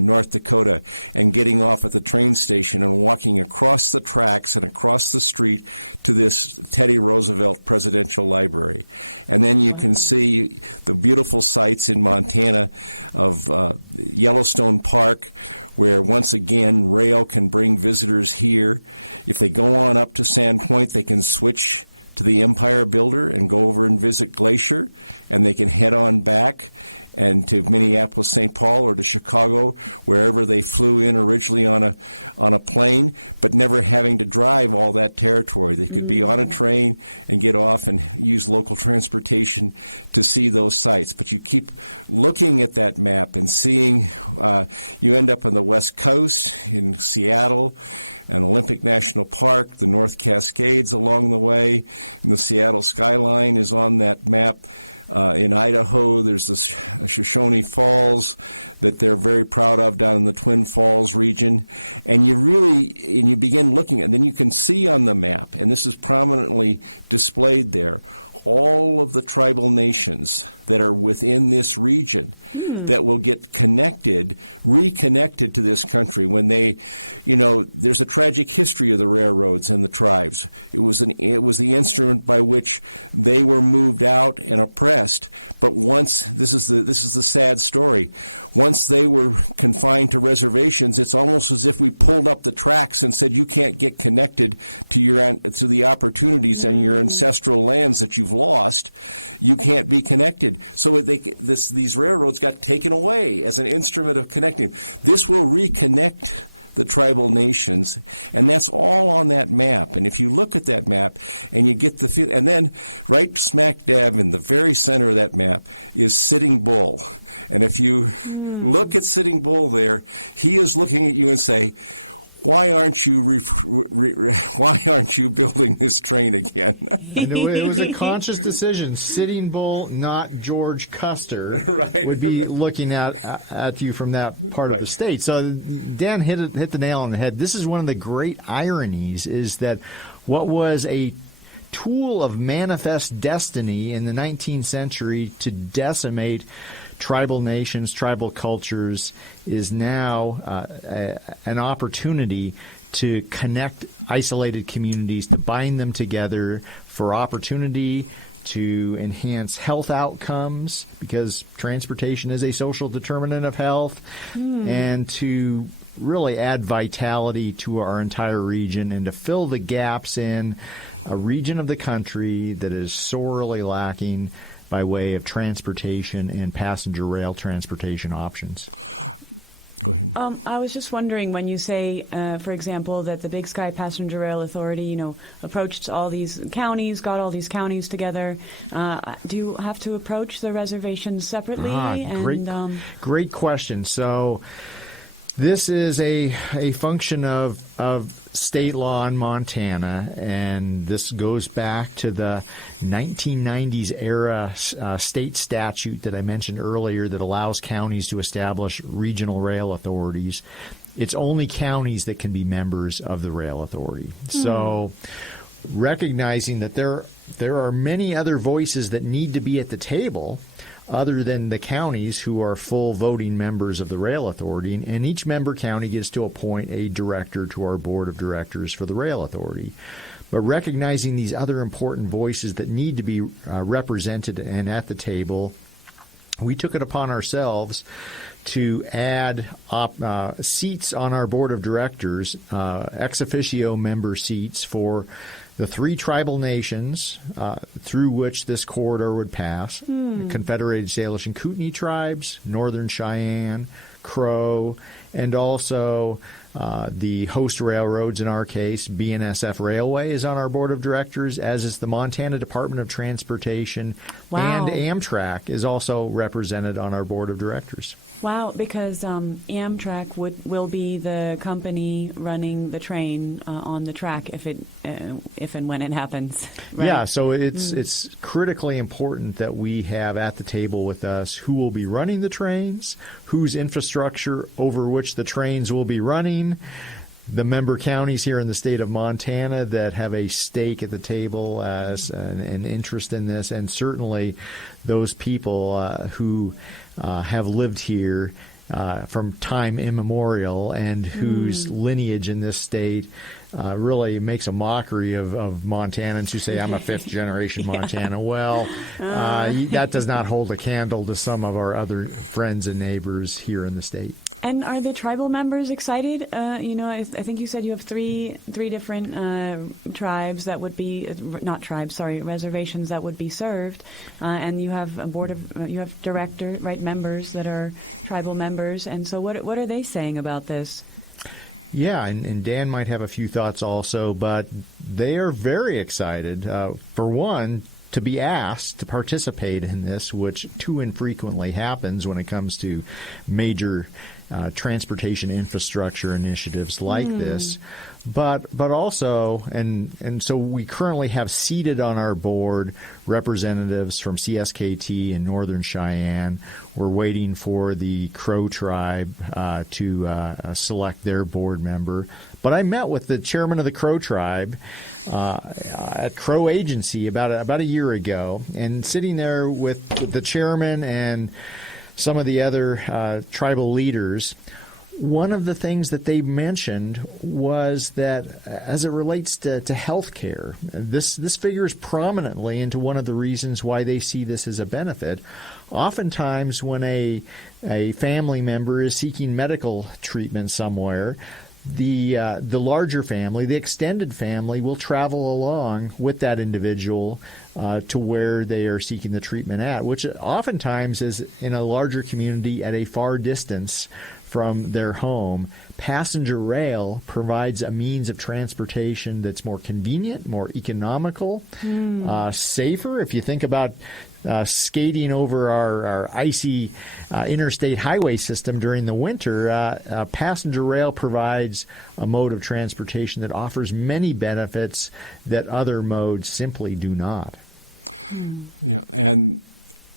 North Dakota, and getting off at the train station and walking across the tracks and across the street to this Teddy Roosevelt Presidential Library. And then you can see the beautiful sights in Montana of Yellowstone Park, where once again rail can bring visitors here. If they go on up to Sandpoint, they can switch to the Empire Builder and go over and visit Glacier, and they can head on back and to Minneapolis, St. Paul, or to Chicago, wherever they flew in originally on a plane, but never having to drive all that territory. They could be on a train and get off and use local transportation to see those sites. But you keep looking at that map and seeing, you end up on the West Coast in Seattle, and Olympic National Park, the North Cascades along the way, and the Seattle skyline is on that map. In Idaho, there's the Shoshone Falls that they're very proud of down in the Twin Falls region. And you begin looking, and then you can see on the map, and this is prominently displayed there, all of the tribal nations that are within this region that will get reconnected to this country when they, there's a tragic history of the railroads and the tribes. It was the instrument by which they were moved out and oppressed. But once, this is the sad story, once they were confined to reservations, it's almost as if we pulled up the tracks and said, you can't get connected to the opportunities and your ancestral lands that you've lost. You can't be connected. So these railroads got taken away as an instrument of connecting. This will reconnect the tribal nations, and that's all on that map. And if you look at that map and you get the feel, and then right smack dab in the very center of that map is Sitting Bull. And if you look at Sitting Bull there, he is looking at you and say, why aren't you building this train again? It was a conscious decision. Sitting Bull, not George Custer, right, would be looking at you from that part of the state. So Dan hit the nail on the head. This is one of the great ironies, is that what was a tool of manifest destiny in the 19th century to decimate tribal nations, tribal cultures, is now an opportunity to connect isolated communities, to bind them together for opportunity to enhance health outcomes, because transportation is a social determinant of health, and to really add vitality to our entire region and to fill the gaps in a region of the country that is sorely lacking by way of transportation and passenger rail transportation options. Go ahead. I was just wondering, when you say, for example, that the Big Sky Passenger Rail Authority, approached all these counties, got all these counties together, do you have to approach the reservations separately? Great question. So this is a function of state law in Montana, and this goes back to the 1990s era state statute that I mentioned earlier that allows counties to establish regional rail authorities. It's only counties that can be members of the rail authority. So recognizing that there are many other voices that need to be at the table other than the counties who are full voting members of the rail authority, and each member county gets to appoint a director to our board of directors for the rail authority. But recognizing these other important voices that need to be represented and at the table, we took it upon ourselves to add seats on our board of directors, ex officio member seats for the 3 tribal nations through which this corridor would pass: Confederated Salish and Kootenai tribes, Northern Cheyenne, Crow, and also the host railroads, in our case, BNSF Railway is on our board of directors, as is the Montana Department of Transportation, and Amtrak is also represented on our board of directors. Wow, because Amtrak will be the company running the train on the track if and when it happens. Right? Yeah, so it's critically important that we have at the table with us who will be running the trains, whose infrastructure over which the trains will be running, the member counties here in the state of Montana that have a stake at the table as an interest in this, and certainly those people who have lived here from time immemorial and whose lineage in this state really makes a mockery of Montanans who say, I'm a fifth-generation Montana. Well, that does not hold a candle to some of our other friends and neighbors here in the state. And are the tribal members excited? I think you said you have three different tribes that would be reservations that would be served, and you have you have director, right, members that are tribal members. And so, what are they saying about this? Yeah, and Dan might have a few thoughts also, but they are very excited. For one, to be asked to participate in this, which too infrequently happens when it comes to major transportation infrastructure initiatives like this. But also, and so we currently have seated on our board representatives from CSKT and Northern Cheyenne. We're waiting for the Crow tribe to select their board member. But I met with the chairman of the Crow tribe at Crow Agency about a year ago, and sitting there with the chairman and some of the other tribal leaders, one of the things that they mentioned was that as it relates to health care, this figures prominently into one of the reasons why they see this as a benefit. Oftentimes when a family member is seeking medical treatment somewhere, the larger family, the extended family, will travel along with that individual to where they are seeking the treatment at, which oftentimes is in a larger community at a far distance from their home. Passenger rail provides a means of transportation that's more convenient, more economical, safer. If you think about skating over our icy interstate highway system during the winter, passenger rail provides a mode of transportation that offers many benefits that other modes simply do not. Yeah, and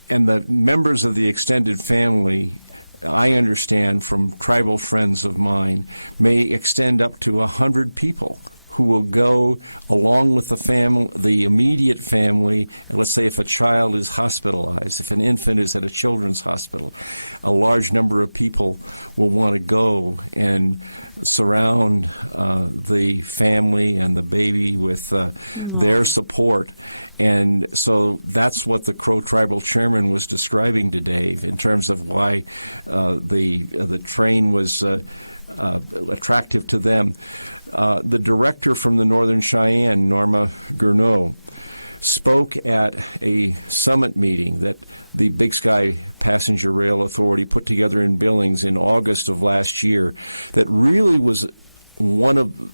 the members of the extended family, I understand from tribal friends of mine, may extend up to 100 people who will go along with the family, the immediate family. And let's say if a child is hospitalized, if an infant is at a children's hospital, a large number of people will want to go and surround the family and the baby with their support. And so that's what the Crow Tribal Chairman was describing to Dave in terms of why the train was attractive to them. The director from the Northern Cheyenne, Norma Gourneau, spoke at a summit meeting that the Big Sky Passenger Rail Authority put together in Billings in August of last year that really was one of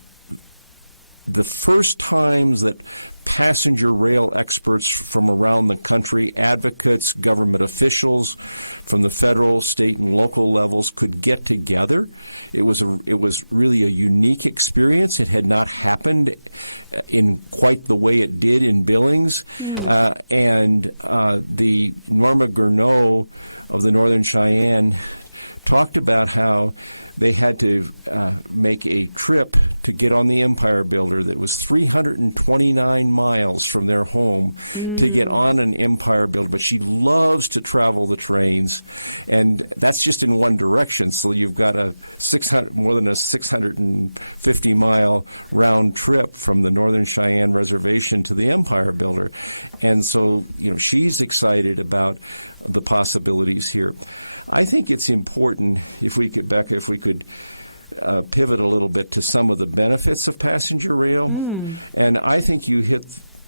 the first times that passenger rail experts from around the country, advocates, government officials from the federal, state, and local levels could get together. It was really a unique experience. It had not happened in quite the way it did in Billings. And the Norma Gurneau of the Northern Cheyenne talked about how they had to make a trip to get on the Empire Builder that was 329 miles from their home to get on an Empire Builder. But she loves to travel the trains, and that's just in one direction. So you've got more than a 650-mile round trip from the Northern Cheyenne Reservation to the Empire Builder. And so, she's excited about the possibilities here. I think it's important, Becca, if we could pivot a little bit to some of the benefits of passenger rail. And I think you hit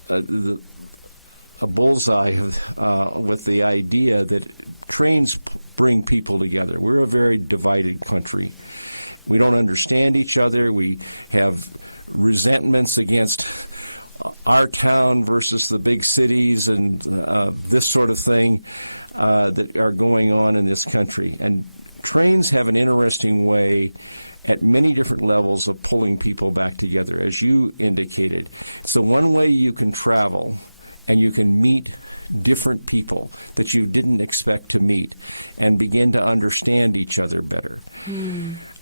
a bullseye with the idea that trains bring people together. We're a very divided country. We don't understand each other. We have resentments against our town versus the big cities and this sort of thing that are going on in this country. And trains have an interesting way at many different levels of pulling people back together, as you indicated. It's the one way you can travel and you can meet different people that you didn't expect to meet and begin to understand each other better.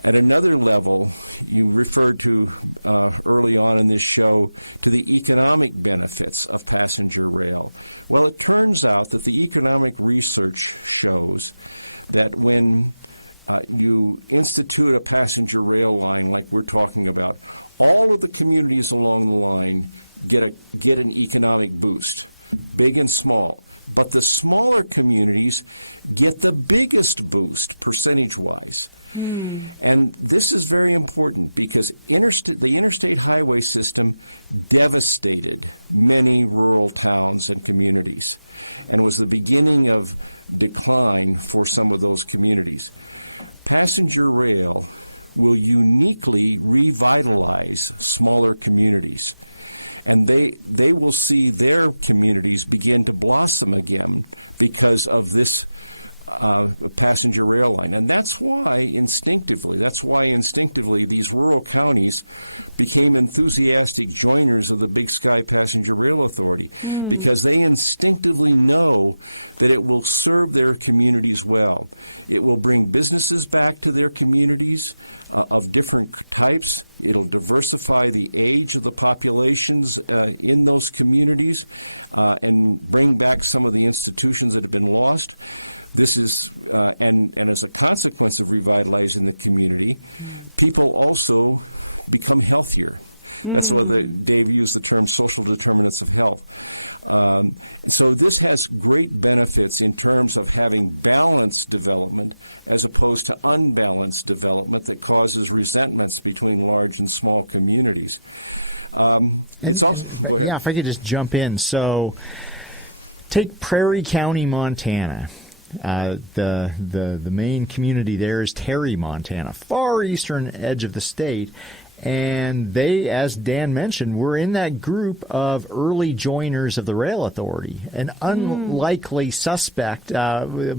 At another level, you referred to early on in this show to the economic benefits of passenger rail. Well, it turns out that the economic research shows that when you institute a passenger rail line like we're talking about, all of the communities along the line get an economic boost, big and small. But the smaller communities get the biggest boost percentage-wise. And this is very important because the interstate highway system devastated many rural towns and communities and was the beginning of decline for some of those communities. Passenger rail will uniquely revitalize smaller communities. And they will see their communities begin to blossom again because of this passenger rail line. And that's why instinctively these rural counties became enthusiastic joiners of the Big Sky Passenger Rail Authority because they instinctively know that it will serve their communities well. It will bring businesses back to their communities of different types. It'll diversify the age of the populations in those communities and bring back some of the institutions that have been lost. This is, and as a consequence of revitalizing the community, people also become healthier. That's why Dave used the term social determinants of health. So this has great benefits in terms of having balanced development as opposed to unbalanced development that causes resentments between large and small communities. It's also go ahead. Yeah, if I could just jump in. So take Prairie County, Montana. The main community there is Terry, Montana, far eastern edge of the state. And they, as Dan mentioned, were in that group of early joiners of the Rail Authority, an unlikely suspect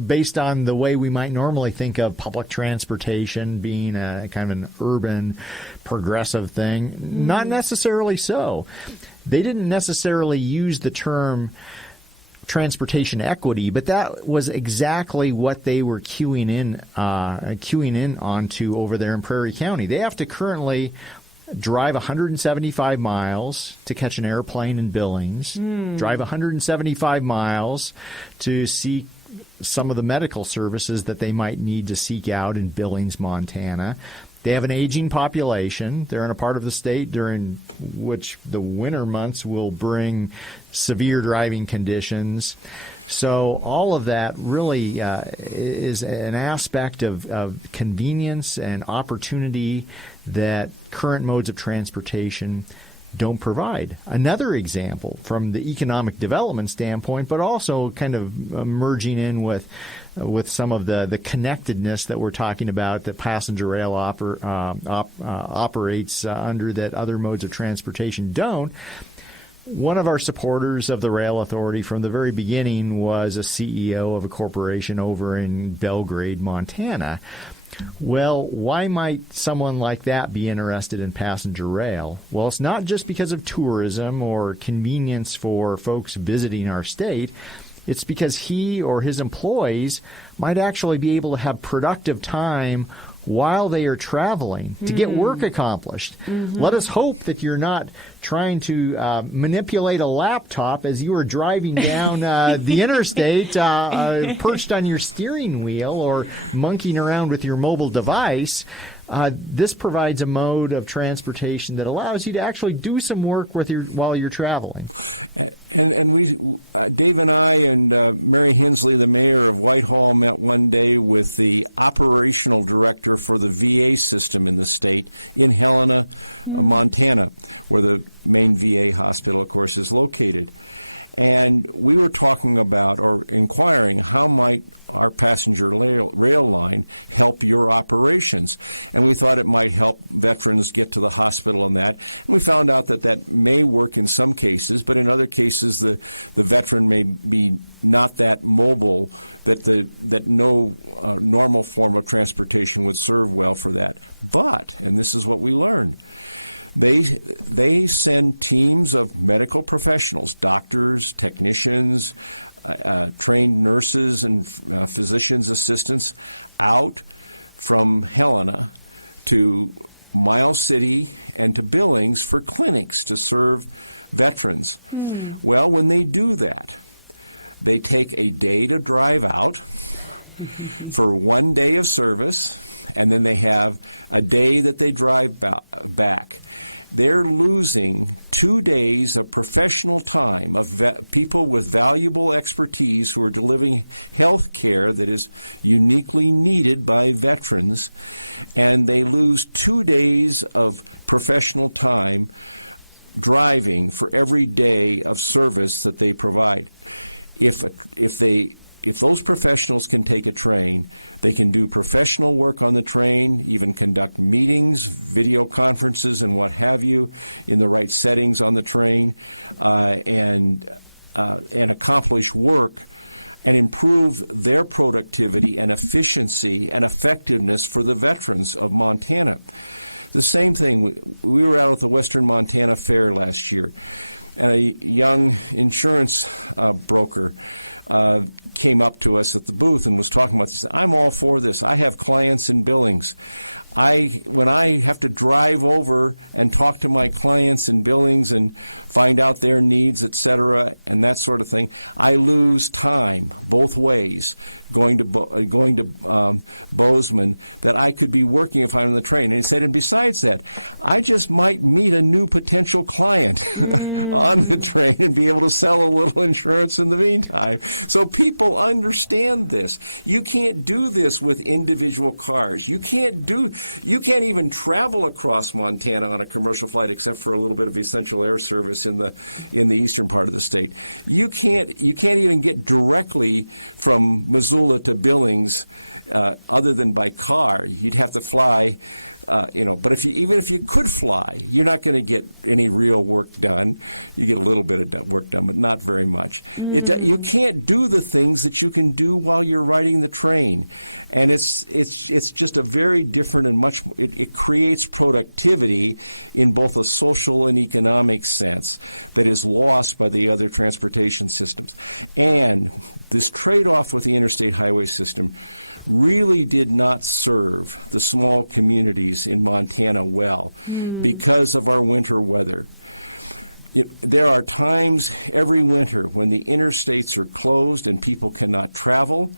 based on the way we might normally think of public transportation being a kind of an urban, progressive thing. Not necessarily so. They didn't necessarily use the term transportation equity, but that was exactly what they were queuing in onto over there in Prairie County. They have to currently drive 175 miles to catch an airplane in Billings, drive 175 miles to seek some of the medical services that they might need to seek out in Billings, Montana. They have an aging population. They're in a part of the state during which the winter months will bring severe driving conditions. So all of that really is an aspect of convenience and opportunity that current modes of transportation don't provide. Another example from the economic development standpoint, but also kind of merging in with some of the connectedness that we're talking about that passenger rail operates under that other modes of transportation don't. One of our supporters of the Rail Authority from the very beginning was a CEO of a corporation over in Belgrade, Montana. Well, why might someone like that be interested in passenger rail? Well, it's not just because of tourism or convenience for folks visiting our state. It's because he or his employees might actually be able to have productive time while they are traveling to get work accomplished. Let us hope that you're not trying to manipulate a laptop as you are driving down the interstate perched on your steering wheel or monkeying around with your mobile device. This provides a mode of transportation that allows you to actually do some work while you're traveling. And we, Dave and I and Mary Hensley, the mayor of Whitehall, met one day with the operational director for the VA system in the state in Helena, Montana, where the main VA hospital, of course, is located. And we were talking about or inquiring how might our passenger rail line help your operations. And we thought it might help veterans get to the hospital and that. And we found out that may work in some cases, but in other cases the veteran may be not that mobile that no normal form of transportation would serve well for that. But, and this is what we learned, They send teams of medical professionals, doctors, technicians, trained nurses and physicians' assistants out from Helena to Miles City and to Billings for clinics to serve veterans. Well, when they do that, they take a day to drive out for 1 day of service, and then they have a day that they drive back. They're losing 2 days of professional time of people with valuable expertise who are delivering health care that is uniquely needed by veterans, and they lose 2 days of professional time driving for every day of service that they provide. If those professionals can take a train, they can do professional work on the train, even conduct meetings, video conferences, and what have you in the right settings on the train, and accomplish work and improve their productivity and efficiency and effectiveness for the veterans of Montana. The same thing, we were out at the Western Montana Fair last year, and a young insurance broker came up to us at the booth and was talking about this. I'm all for this. I have clients in Billings. When I have to drive over and talk to my clients in Billings and find out their needs, et cetera, and that sort of thing, I lose time both ways going to Bozeman that I could be working if I'm on the train. And he said, and besides that, I just might meet a new potential client on the train and be able to sell a little insurance in the meantime. So people understand this. You can't do this with individual cars. You can't even travel across Montana on a commercial flight except for a little bit of essential air service in the eastern part of the state. You can't even get directly from Missoula to Billings other than by car. You'd have to fly. But even if you could fly, you're not going to get any real work done. You get a little bit of work done, but not very much. You can't do the things that you can do while you're riding the train, and it's just a very different and much. It creates productivity in both a social and economic sense that is lost by the other transportation systems. And this trade-off with the interstate highway system really did not serve the small communities in Montana well because of our winter weather. There are times every winter when the interstates are closed and people cannot travel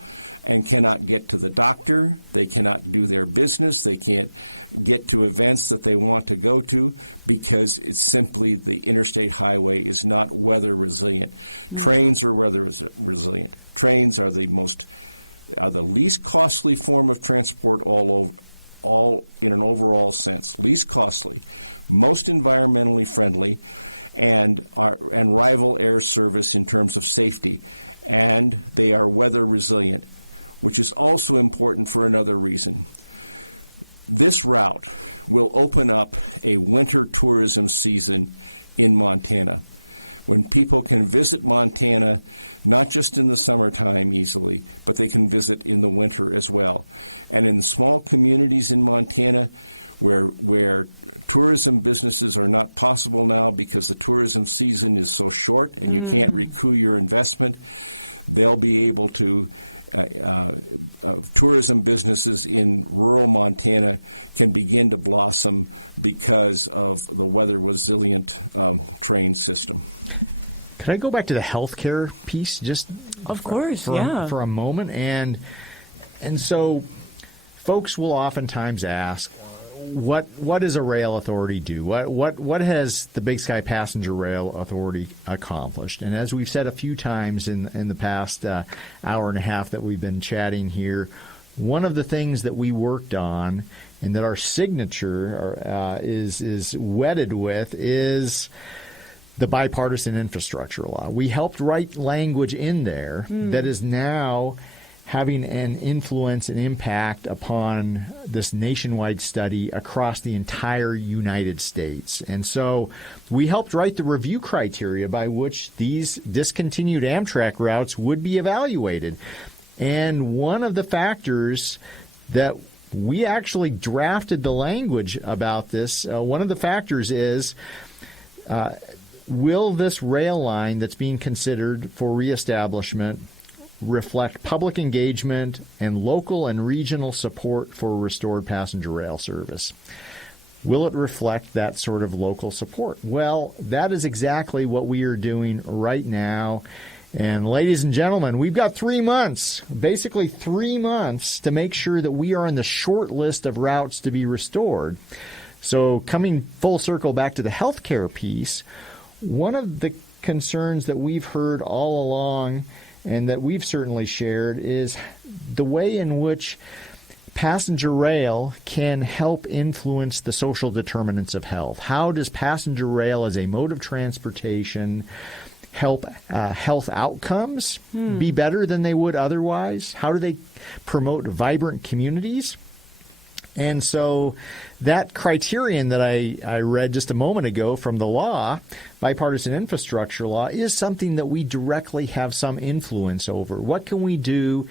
and cannot get to the doctor. They cannot do their business. They can't get to events that they want to go to because it's simply the interstate highway is not weather resilient. Trains are weather resilient. Trains are the least costly form of transport all all in an overall sense, least costly, most environmentally friendly, and rival air service in terms of safety, and they are weather resilient, which is also important for another reason. This route will open up a winter tourism season in Montana, when people can visit Montana not just in the summertime easily, but they can visit in the winter as well. And in small communities in Montana where tourism businesses are not possible now because the tourism season is so short and you can't recoup your investment, they'll be able to tourism businesses in rural Montana can begin to blossom because of the weather resilient train system. Can I go back to the healthcare piece just Of course, for a moment? And so folks will oftentimes ask, what does a rail authority do? What has the Big Sky Passenger Rail Authority accomplished? And as we've said a few times in the past hour and a half that we've been chatting here, one of the things that we worked on and that our signature is wedded with is the bipartisan infrastructure law. We helped write language in there that is now having an influence and impact upon this nationwide study across the entire United States. And so we helped write the review criteria by which these discontinued Amtrak routes would be evaluated. And one of the factors that we actually drafted the language about this, one of the factors is will this rail line that's being considered for reestablishment reflect public engagement and local and regional support for restored passenger rail service? Will it reflect that sort of local support? Well, that is exactly what we are doing right now. And ladies and gentlemen, we've got 3 months, basically 3 months, to make sure that we are on the short list of routes to be restored. So coming full circle back to the healthcare piece, one of the concerns that we've heard all along and that we've certainly shared is the way in which passenger rail can help influence the social determinants of health. How does passenger rail as a mode of transportation help health outcomes be better than they would otherwise? How do they promote vibrant communities? And so that criterion that I read just a moment ago from the law, bipartisan infrastructure law, is something that we directly have some influence over. What can we do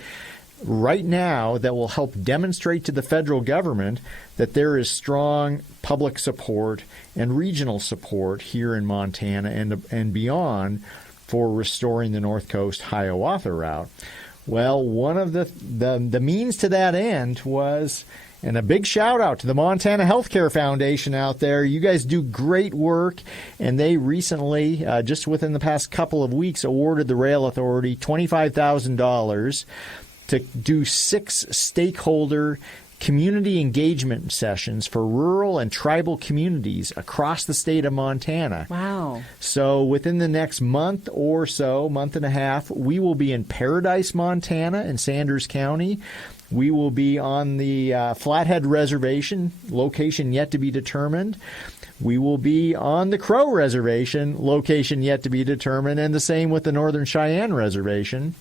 right now that will help demonstrate to the federal government that there is strong public support and regional support here in Montana and beyond for restoring the North Coast Hiawatha route? Well, one of the means to that end was, and a big shout out to the Montana Healthcare Foundation out there. You guys do great work, and they recently, just within the past couple of weeks, awarded the Rail Authority $25,000 to do 6 stakeholder community engagement sessions for rural and tribal communities across the state of Montana. Wow. So within the next month or so, month and a half, we will be in Paradise, Montana in Sanders County. We will be on the Flathead Reservation, location yet to be determined. We will be on the Crow Reservation, location yet to be determined, and the same with the Northern Cheyenne Reservation.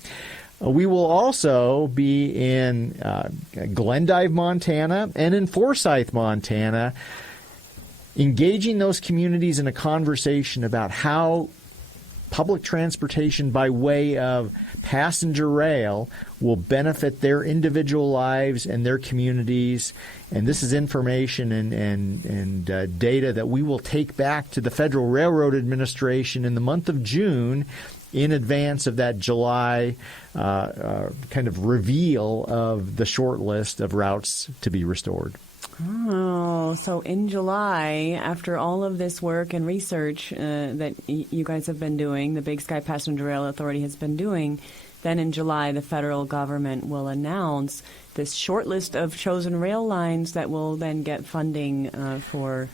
We will also be in Glendive, Montana, and in Forsyth, Montana, engaging those communities in a conversation about how public transportation by way of passenger rail will benefit their individual lives and their communities. And this is information and data that we will take back to the Federal Railroad Administration in the month of June in advance of that July kind of reveal of the short list of routes to be restored. Oh, so in July, after all of this work and research that you guys have been doing, the Big Sky Passenger Rail Authority has been doing, then in July the federal government will announce this short list of chosen rail lines that will then get funding for...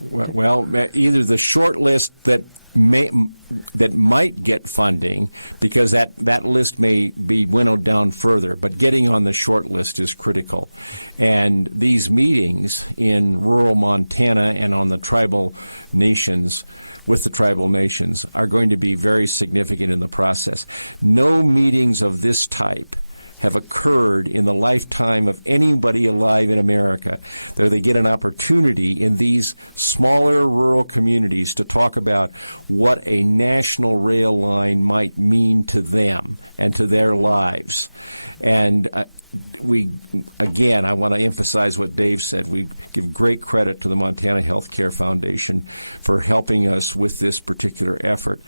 Well, either the short list that that might get funding, because that list may be winnowed down further, but getting on the short list is critical. And these meetings in rural Montana and on the tribal nations, with the tribal nations, are going to be very significant in the process. No meetings of this type have occurred in the lifetime of anybody alive in America. There they get an opportunity in these smaller rural communities to talk about what a national rail line might mean to them and to their lives. And I want to emphasize what Dave said. We give great credit to the Montana Healthcare Foundation for helping us with this particular effort.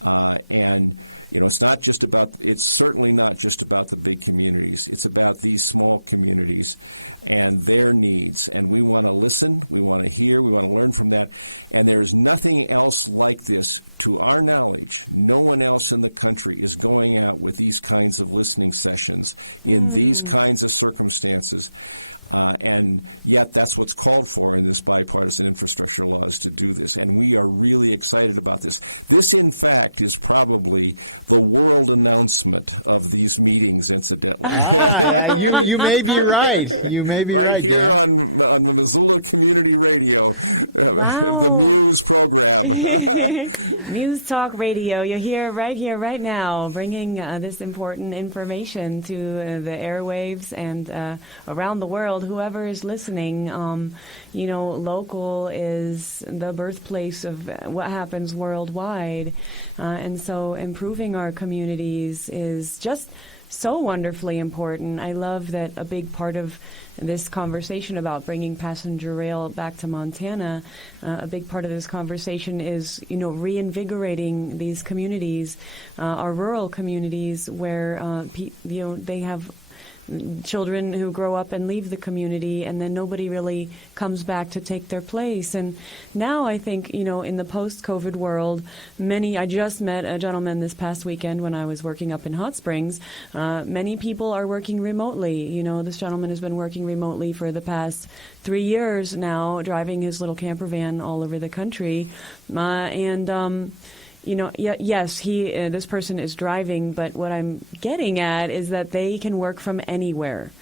And it's certainly not just about the big communities. It's about these small communities and their needs. And we want to listen, we want to hear, we want to learn from that. And there's nothing else like this, to our knowledge. No one else in the country is going out with these kinds of listening sessions in these kinds of circumstances. And yet that's what's called for in this bipartisan infrastructure law, is to do this. And we are really excited about this. This, in fact, is probably the world announcement of these meetings, incidentally. You may be right. You may be right. Here on the Missoula Community Radio, the Muse program. Muse Talk Radio. You're here, right now, bringing this important information to the airwaves and around the world. Whoever is listening, local is the birthplace of what happens worldwide. And so improving our communities is just so wonderfully important. I love that a big part of this conversation about bringing passenger rail back to Montana, a big part of this conversation is, reinvigorating these communities, our rural communities where, they have children who grow up and leave the community, and then nobody really comes back to take their place. And now I think, in the post-COVID world, I just met a gentleman this past weekend when I was working up in Hot Springs. Many people are working remotely. This gentleman has been working remotely for the past 3 years now, driving his little camper van all over the country. Yes, this person is driving, but what I'm getting at is that they can work from anywhere,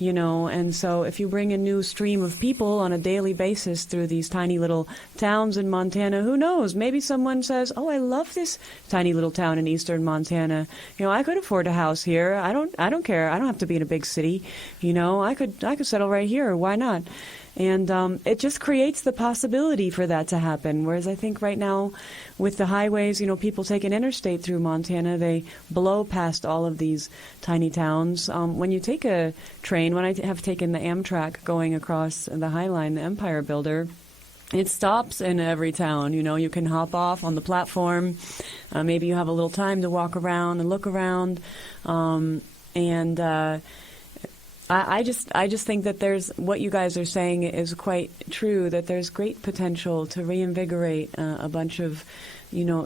and so if you bring a new stream of people on a daily basis through these tiny little towns in Montana, who knows, maybe someone says, oh, I love this tiny little town in eastern Montana. I could afford a house here. I don't care. I don't have to be in a big city. I could settle right here. Why not? And it just creates the possibility for that to happen. Whereas I think right now with the highways, people take an interstate through Montana, they blow past all of these tiny towns. When you take a train, when I have taken the Amtrak going across the High Line, the Empire Builder, it stops in every town. You can hop off on the platform. Maybe you have a little time to walk around and look around. I just think that there's what you guys are saying is quite true, that there's great potential to reinvigorate a bunch of,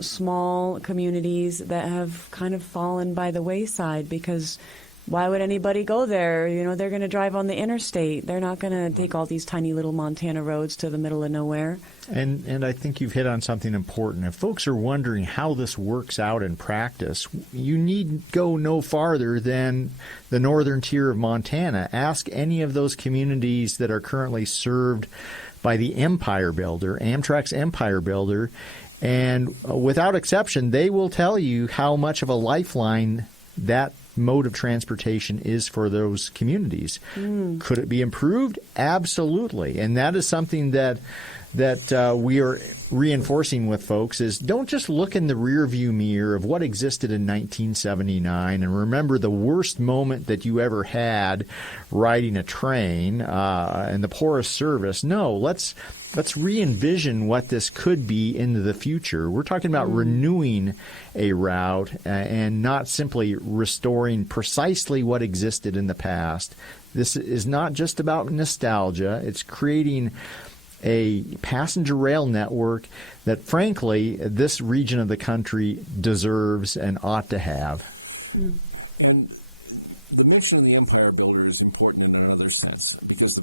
small communities that have kind of fallen by the wayside, because why would anybody go there? They're going to drive on the interstate. They're not going to take all these tiny little Montana roads to the middle of nowhere. And I think you've hit on something important. If folks are wondering how this works out in practice, you need go no farther than the northern tier of Montana. Ask any of those communities that are currently served by the Empire Builder, Amtrak's Empire Builder, and without exception, they will tell you how much of a lifeline that mode of transportation is for those communities. Could it be improved? Absolutely. And that is something that we are reinforcing with folks, is don't just look in the rearview mirror of what existed in 1979 and remember the worst moment that you ever had riding a train and the poorest service. No, let's re-envision what this could be into the future. We're talking about renewing a route and not simply restoring precisely what existed in the past. This is not just about nostalgia. It's creating a passenger rail network that, frankly, this region of the country deserves and ought to have. And the mention of the Empire Builder is important in another sense, because,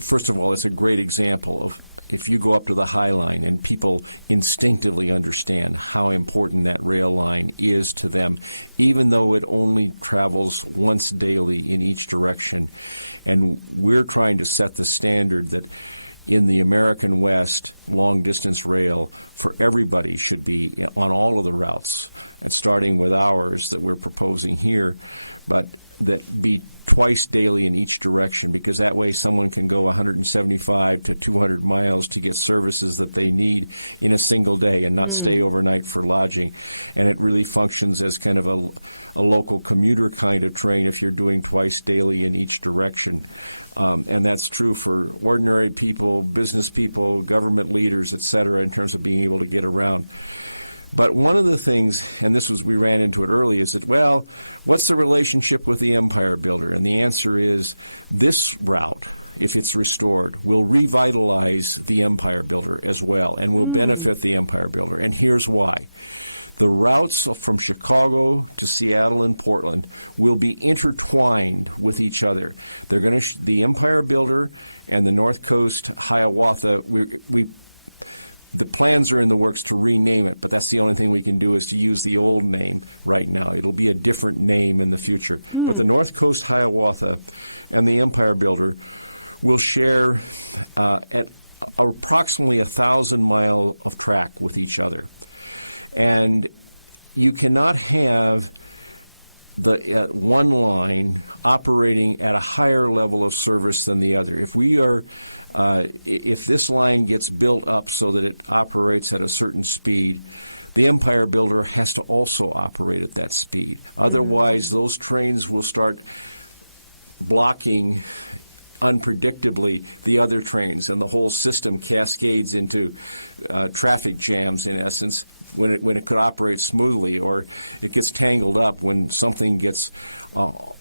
first of all, it's a great example of if you go up to the High Line, and people instinctively understand how important that rail line is to them, even though it only travels once daily in each direction. And we're trying to set the standard that in the American West, long-distance rail for everybody should be on all of the routes, and starting with ours that we're proposing here, but that be twice daily in each direction, because that way someone can go 175 to 200 miles to get services that they need in a single day and not stay overnight for lodging. And it really functions as kind of a local commuter kind of train if you're doing twice daily in each direction. And that's true for ordinary people, business people, government leaders, et cetera, in terms of being able to get around. But one of the things, and we ran into it early, is that, well, what's the relationship with the Empire Builder? And the answer is this route, if it's restored, will revitalize the Empire Builder as well and will benefit the Empire Builder. And here's why. The routes from Chicago to Seattle and Portland will be intertwined with each other. They're going to the Empire Builder and the North Coast Hiawatha. The plans are in the works to rename it, but that's the only thing we can do is to use the old name right now. It'll be a different name in the future. But the North Coast Hiawatha and the Empire Builder will share at approximately 1,000 miles of track with each other. And you cannot have the one line operating at a higher level of service than the other. If this line gets built up so that it operates at a certain speed, the Empire Builder has to also operate at that speed. Otherwise, those trains will start blocking unpredictably the other trains, and the whole system cascades into traffic jams, in essence, when it could operate smoothly, or it gets tangled up when something gets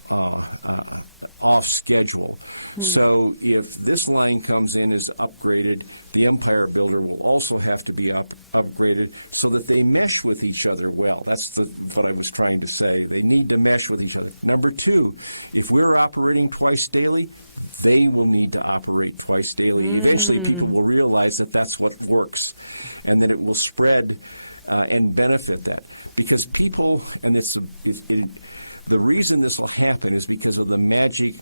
off schedule. So if this line comes in as upgraded, the Empire Builder will also have to be upgraded so that they mesh with each other well. That's what I was trying to say. They need to mesh with each other. Number two, if we're operating twice daily, they will need to operate twice daily. Eventually, people will realize that that's what works, and that it will spread and benefit that. Because people, and the reason this will happen is because of the magic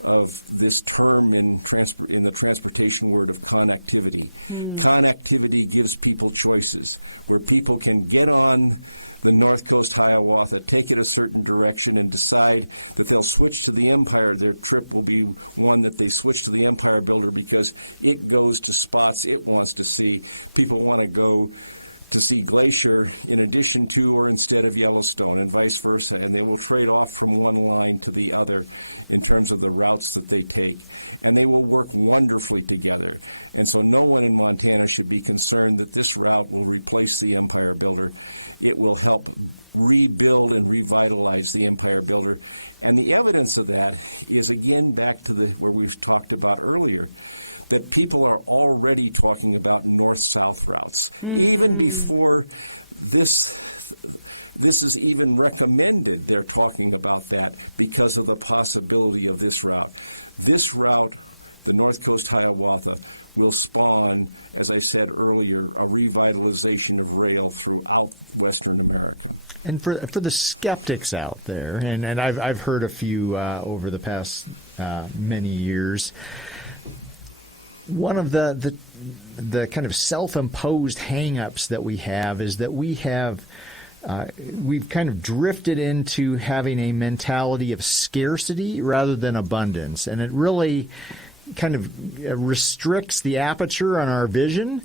of this term in the transportation word of connectivity. Connectivity gives people choices, where people can get on the North Coast Hiawatha, take it a certain direction, and decide that they'll switch to the Empire. Their trip will be one that they switch to the Empire Builder because it goes to spots it wants to see. People want to go to see Glacier in addition to or instead of Yellowstone, and vice versa, and they will trade off from one line to the other in terms of the routes that they take, and they will work wonderfully together. And so no one in Montana should be concerned that this route will replace the Empire Builder. It will help rebuild and revitalize the Empire Builder. And the evidence of that is, again, back to where we've talked about earlier, that people are already talking about north-south routes. Even before this is even recommended, they're talking about that because of the possibility of this route. This route, the North Coast Hiawatha, will spawn, as I said earlier, a revitalization of rail throughout Western America. And for the skeptics out there, and I've heard a few over the past many years, one of the kind of self-imposed hang-ups that we have is that we've kind of drifted into having a mentality of scarcity rather than abundance, and it really kind of restricts the aperture on our vision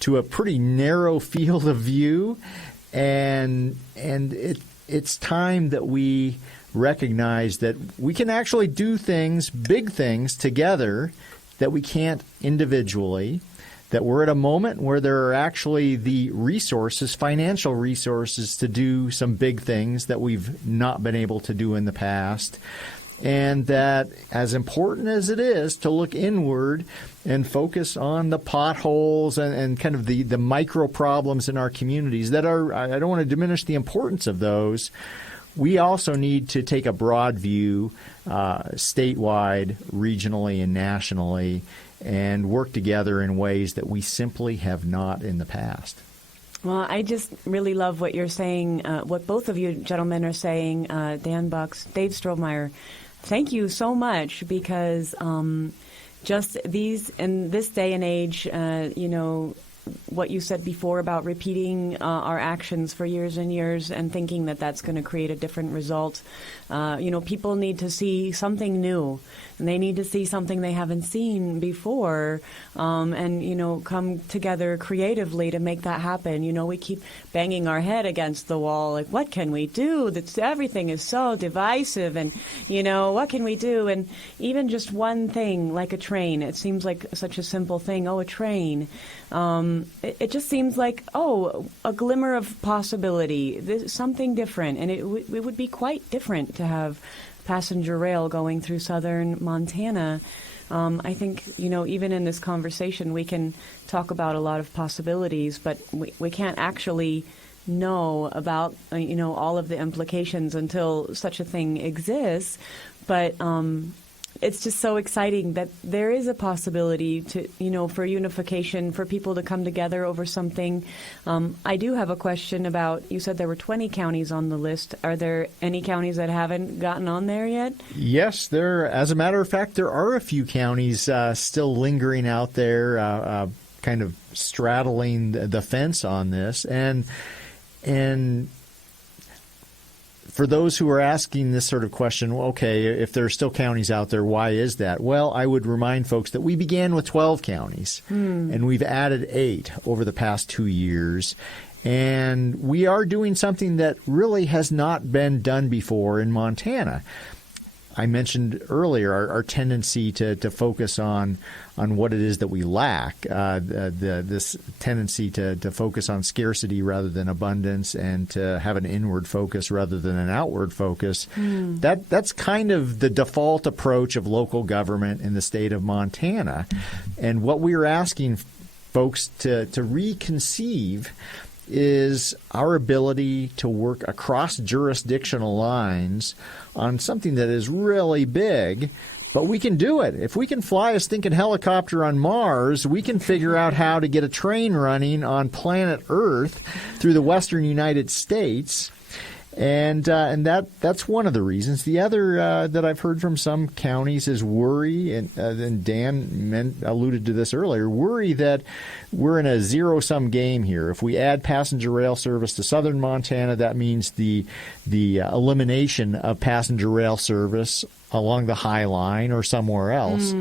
to a pretty narrow field of view, and it's time that we recognize that we can actually do things, big things, together that we can't individually, that we're at a moment where there are actually the resources, financial resources, to do some big things that we've not been able to do in the past, and that as important as it is to look inward and focus on the potholes and kind of the micro problems in our communities that are, I don't want to diminish the importance of those, we also need to take a broad view, statewide, regionally, and nationally, and work together in ways that we simply have not in the past. Well, I just really love what you're saying, what both of you gentlemen are saying, Dan Bucks, Dave Strohmeyer. Thank you so much, because just in this day and age, what you said before about repeating our actions for years and years and thinking that that's going to create a different result. People need to see something new, and they need to see something they haven't seen before, and come together creatively to make that happen. We keep banging our head against the wall, like, what can we do? Everything is so divisive, and, what can we do? And even just one thing, like a train, it seems like such a simple thing. Oh, a train. It just seems like, a glimmer of possibility, something different. And it would be quite different to have passenger rail going through southern Montana. I think, even in this conversation, we can talk about a lot of possibilities, but we can't actually know about, all of the implications until such a thing exists. But it's just so exciting that there is a possibility to, for unification, for people to come together over something. I do have a question about, you said there were 20 counties on the list. Are there any counties that haven't gotten on there yet? Yes, as a matter of fact, there are a few counties still lingering out there, kind of straddling the fence on this. And for those who are asking this sort of question, well, okay, if there are still counties out there, why is that? Well, I would remind folks that we began with 12 counties, and we've added 8 over the past 2 years. And we are doing something that really has not been done before in Montana. I mentioned earlier our tendency to focus on what it is that we lack, this tendency to focus on scarcity rather than abundance, and to have an inward focus rather than an outward focus. That's kind of the default approach of local government in the state of Montana. And what we're asking folks to reconceive is our ability to work across jurisdictional lines on something that is really big, but we can do it. If we can fly a stinking helicopter on Mars, we can figure out how to get a train running on planet Earth through the western United States. And that's one of the reasons. The other that I've heard from some counties is worry, and Dan alluded to this earlier, worry that we're in a zero-sum game here. If we add passenger rail service to southern Montana, that means the elimination of passenger rail service along the High Line or somewhere else.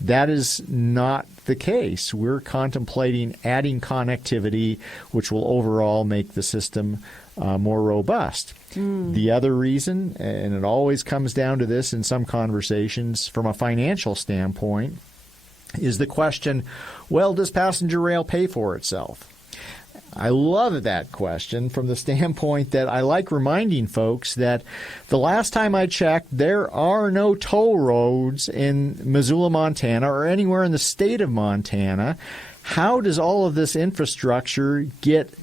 That is not the case. We're contemplating adding connectivity, which will overall make the system more robust. The other reason, and it always comes down to this in some conversations from a financial standpoint, is the question, well, does passenger rail pay for itself? I love that question from the standpoint that I like reminding folks that the last time I checked, there are no toll roads in Missoula, Montana, or anywhere in the state of Montana. How does all of this infrastructure get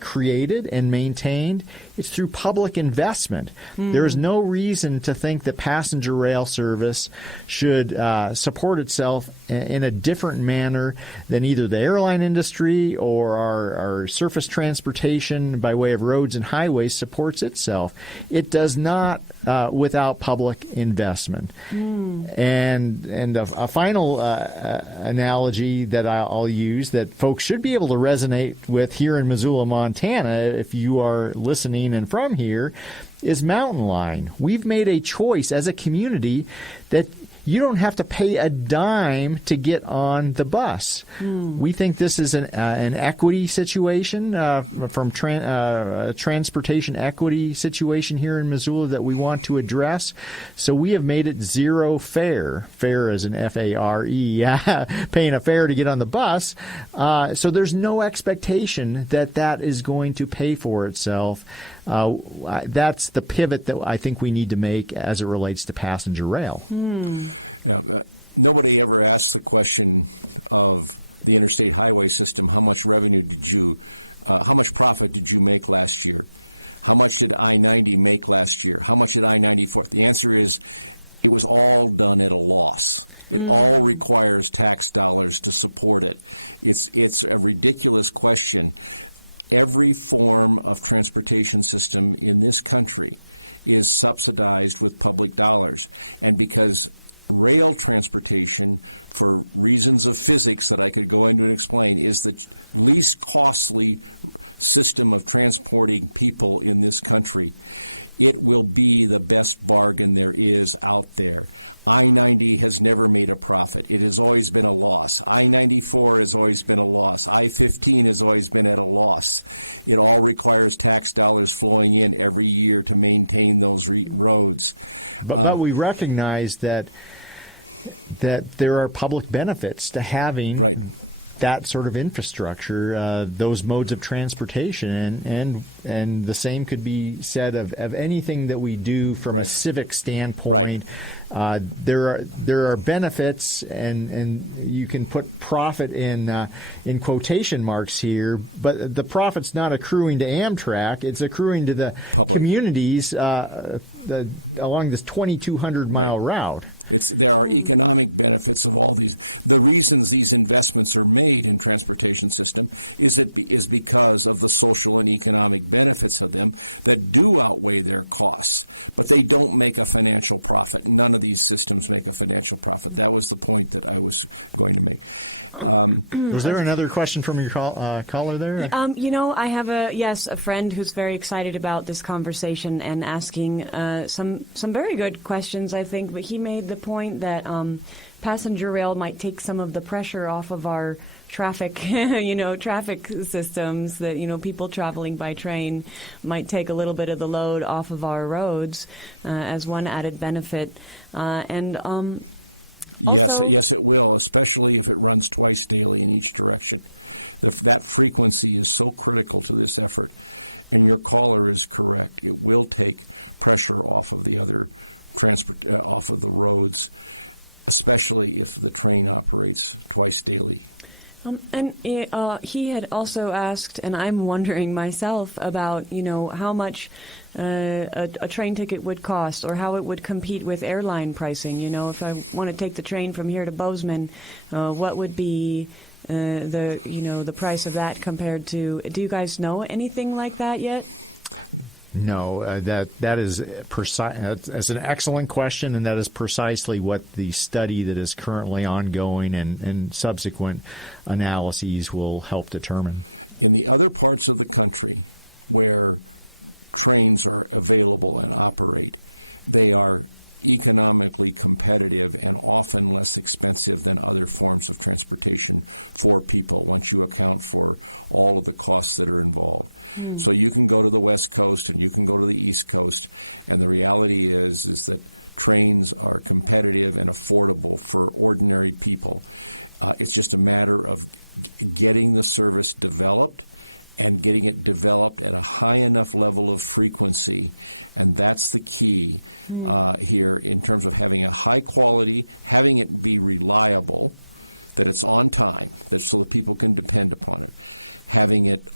created and maintained? It's through public investment. There is no reason to think that passenger rail service should support itself in a different manner than either the airline industry or our surface transportation by way of roads and highways supports itself. It does not without public investment. And a final analogy that I'll use that folks should be able to resonate with here in Missoula, Montana, if you are listening and from here, is Mountain Line. We've made a choice as a community that you don't have to pay a dime to get on the bus. We think this is an equity situation, from transportation equity situation here in Missoula that we want to address. So we have made it zero fare. Fare as an F-A-R-E, paying a fare to get on the bus. So there's no expectation that is going to pay for itself. That's the pivot that I think we need to make as it relates to passenger rail. Yeah, nobody ever asks the question of the interstate highway system, how much revenue how much profit did you make last year? How much did I-90 make last year? How much did I-94? The answer is it was all done at a loss. It all requires tax dollars to support it. It's a ridiculous question. Every form of transportation system in this country is subsidized with public dollars. And because rail transportation, for reasons of physics that I could go into and explain, is the least costly system of transporting people in this country, it will be the best bargain there is out there. I-90 has never made a profit. It has always been a loss. I-94 has always been a loss. I-15 has always been at a loss. It all requires tax dollars flowing in every year to maintain those roads. But we recognize that there are public benefits to having that sort of infrastructure, those modes of transportation, and the same could be said of anything that we do from a civic standpoint. There are benefits, and you can put profit in quotation marks here, but the profit's not accruing to Amtrak; it's accruing to the communities along this 2,200-mile route. There are economic benefits of all these. The reasons these investments are made in transportation system is because of the social and economic benefits of them that do outweigh their costs, but they don't make a financial profit. None of these systems make a financial profit. That was the point that I was going to make. Was there another question from your caller there? I have a friend who's very excited about this conversation and asking some very good questions, I think, but he made the point that passenger rail might take some of the pressure off of our traffic, traffic systems, that, people traveling by train might take a little bit of the load off of our roads as one added benefit. Yes, it will, especially if it runs twice daily in each direction. That frequency is so critical to this effort, and your caller is correct. It will take pressure off of the other off of the roads, especially if the train operates twice daily. He had also asked, and I'm wondering myself about, how much a train ticket would cost, or how it would compete with airline pricing. If I want to take the train from here to Bozeman, what would be the price of that compared to? Do you guys know anything like that yet? No, that is precise. That's an excellent question, and that is precisely what the study that is currently ongoing and subsequent analyses will help determine. In the other parts of the country where trains are available and operate, they are economically competitive and often less expensive than other forms of transportation for people once you account for all of the costs that are involved. So you can go to the West Coast and you can go to the East Coast, and the reality is that trains are competitive and affordable for ordinary people. It's just a matter of getting the service developed and getting it developed at a high enough level of frequency. And that's the key here in terms of having a high quality, having it be reliable, that it's on time, so that people can depend upon it, having it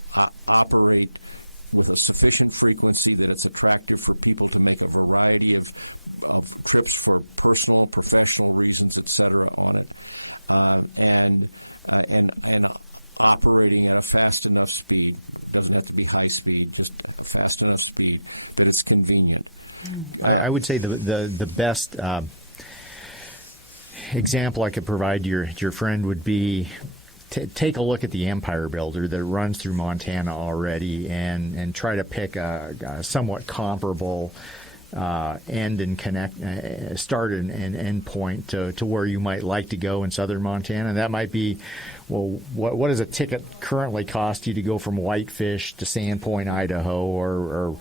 operate with a sufficient frequency that it's attractive for people to make a variety of trips for personal, professional reasons, et cetera, on it, and operating at a fast enough speed. Doesn't have to be high speed, just a fast enough speed that it's convenient. I would say the best example I could provide your friend would be take a look at the Empire Builder that runs through Montana already, and try to pick a somewhat comparable end and start and end point to where you might like to go in southern Montana. That might be, well, what does a ticket currently cost you to go from Whitefish to Sandpoint, Idaho, or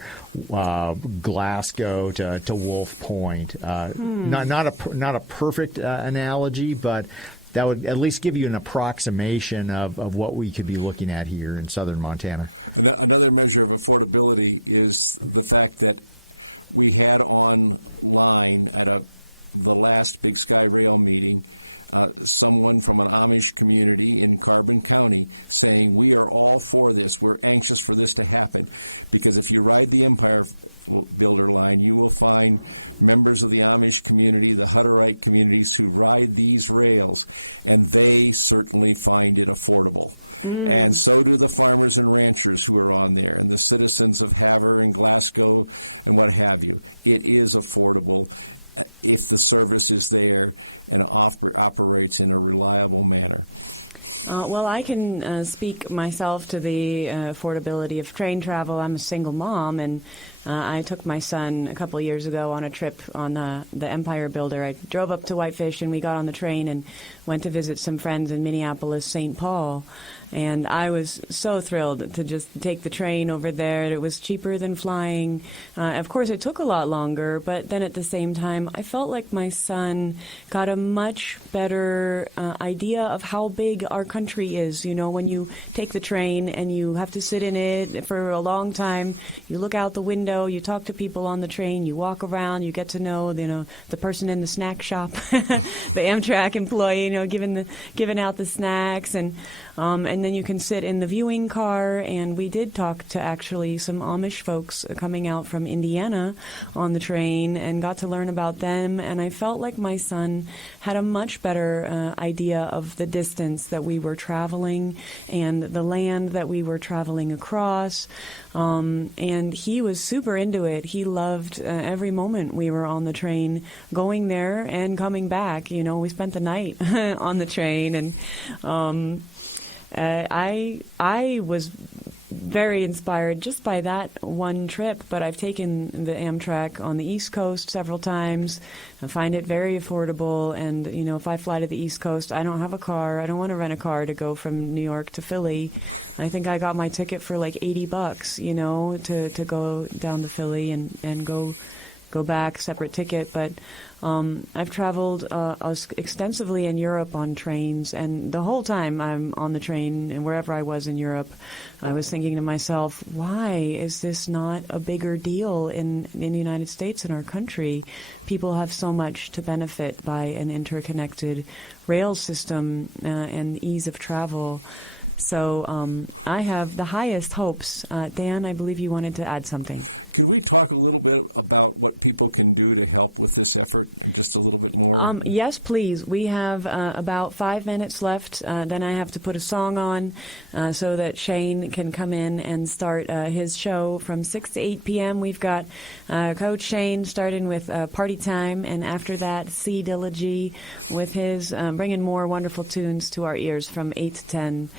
Glasgow to Wolf Point? Not a perfect analogy, but that would at least give you an approximation of what we could be looking at here in southern Montana. Another measure of affordability is the fact that we had online at a the last Big Sky Rail meeting, someone from an Amish community in Carbon County saying, we are all for this. We're anxious for this to happen. Because if you ride the Empire Builder line, you will find members of the Amish community, the Hutterite communities who ride these rails, and they certainly find it affordable. And so do the farmers and ranchers who are on there, and the citizens of Havre and Glasgow and what have you. It is affordable if the service is there and operates in a reliable manner. Well, I can speak myself to the affordability of train travel. I'm a single mom, and I took my son a couple of years ago on a trip on the Empire Builder. I drove up to Whitefish, and we got on the train and went to visit some friends in Minneapolis, St. Paul. And I was so thrilled to just take the train over there. It was cheaper than flying. Of course, it took a lot longer, but then at the same time, I felt like my son got a much better idea of how big our country is. You know, when you take the train and you have to sit in it for a long time, you look out the window, you talk to people on the train, you walk around, you get to know, the person in the snack shop, the Amtrak employee, giving out the snacks, and then you can sit in the viewing car. And we did talk to actually some Amish folks coming out from Indiana on the train and got to learn about them. And I felt like my son had a much better idea of the distance that we were traveling and the land that we were traveling across. And he was super into it. He loved every moment we were on the train, going there and coming back. You know, we spent the night on the train, and I was very inspired just by that one trip, but I've taken the Amtrak on the East Coast several times. I find it very affordable, and if I fly to the East Coast, I don't have a car. I don't want to rent a car to go from New York to Philly. I think I got my ticket for like $80, to go down to Philly and go back, separate ticket. But I've traveled extensively in Europe on trains, and the whole time I'm on the train and wherever I was in Europe, I was thinking to myself, why is this not a bigger deal in the United States, in our country? People have so much to benefit by an interconnected rail system and ease of travel. So I have the highest hopes. Dan, I believe you wanted to add something. Could we talk a little bit about what people can do to help with this effort, just a little bit more? Yes, please. We have about 5 minutes left. Then I have to put a song on so that Shane can come in and start his show from 6 to 8 p.m. We've got Coach Shane starting with Party Time, and after that, C. Dilla G with his bringing more wonderful tunes to our ears from 8 to 10.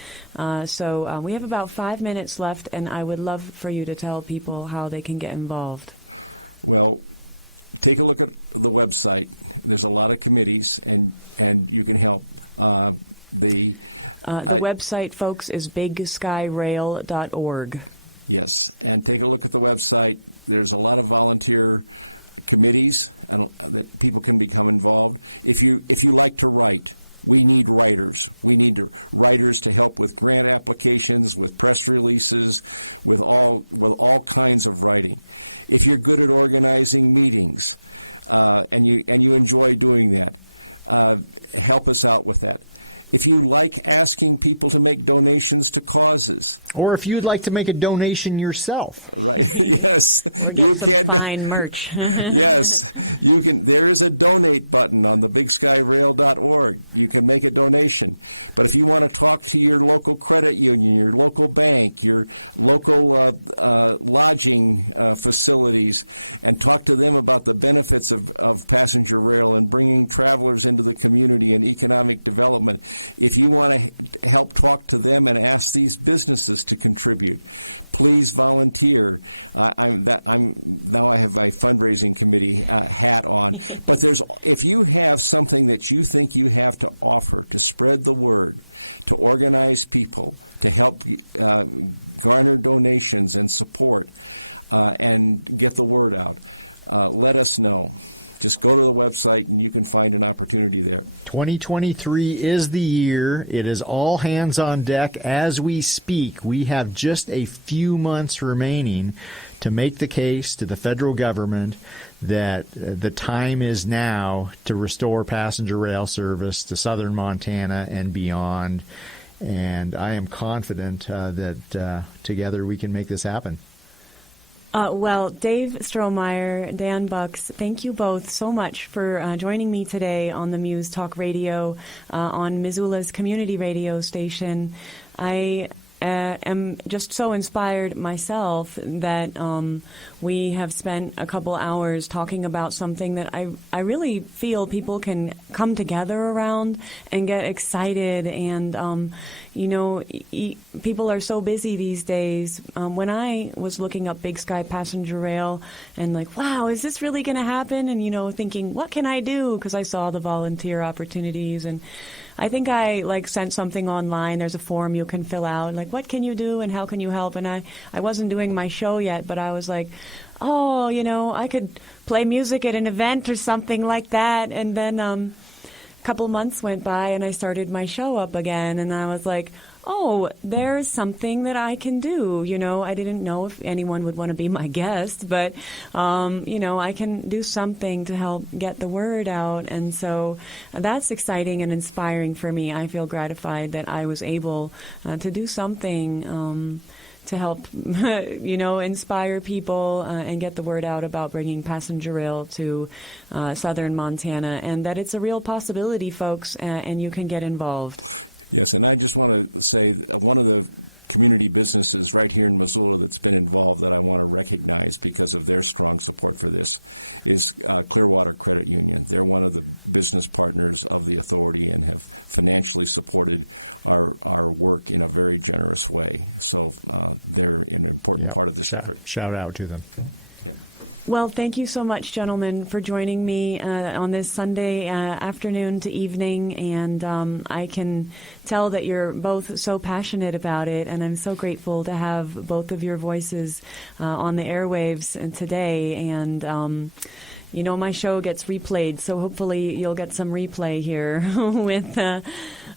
So we have about 5 minutes left, and I would love for you to tell people how they can get involved. Well, take a look at the website. There's a lot of committees, and you can help. The website, folks, is bigskyrail.org. Yes, and take a look at the website. There's a lot of volunteer committees that people can become involved. If you like to write, we need writers. We need writers to help with grant applications, with press releases, with all kinds of writing. If you're good at organizing meetings, and you enjoy doing that, help us out with that. If you like asking people to make donations to causes, or if you'd like to make a donation yourself, right? Yes, you can. Fine merch. Yes, you can. There is a donate button on the bigskyrail.org. You can make a donation. But if you want to talk to your local credit union, your local bank, your local lodging facilities, and talk to them about the benefits of passenger rail and bringing travelers into the community and economic development. If you want to help talk to them and ask these businesses to contribute, please volunteer. Now I have my fundraising committee hat on. But if you have something that you think you have to offer to spread the word, to organize people, to help garner donations and support, and get the word out, let us know. just go to the website and you can find an opportunity there. 2023 is the year. It is all hands on deck as we speak. We have just a few months remaining to make the case to the federal government that the time is now to restore passenger rail service to southern Montana and beyond. And I am confident that together we can make this happen. Well, Dave Strohmeyer, Dan Bucks, thank you both so much for joining me today on the Muse Talk Radio on Missoula's community radio station. I am just so inspired myself that we have spent a couple hours talking about something that I really feel people can come together around and get excited. And, people are so busy these days. When I was looking up Big Sky Passenger Rail and like, wow, is this really going to happen? And, thinking, what can I do? Because I saw the volunteer opportunities. And I think I sent something online. There's a form you can fill out, like what can you do and how can you help? And I wasn't doing my show yet, but I was like, oh, I could play music at an event or something like that. And then a couple months went by and I started my show up again, and I was like, oh, there's something that I can do. I didn't know if anyone would want to be my guest, but, I can do something to help get the word out. And so that's exciting and inspiring for me. I feel gratified that I was able to do something to help, inspire people and get the word out about bringing passenger rail to southern Montana, and that it's a real possibility, folks, and you can get involved. Yes, and I just want to say one of the community businesses right here in Missoula that's been involved that I want to recognize because of their strong support for this is Clearwater Credit Union. They're one of the business partners of the authority and have financially supported our work in a very generous way. So they're an important part of this effort. Shout out to them. Yep. Well, thank you so much, gentlemen, for joining me on this Sunday afternoon to evening. And I can tell that you're both so passionate about it, and I'm so grateful to have both of your voices on the airwaves today. And my show gets replayed, so hopefully you'll get some replay here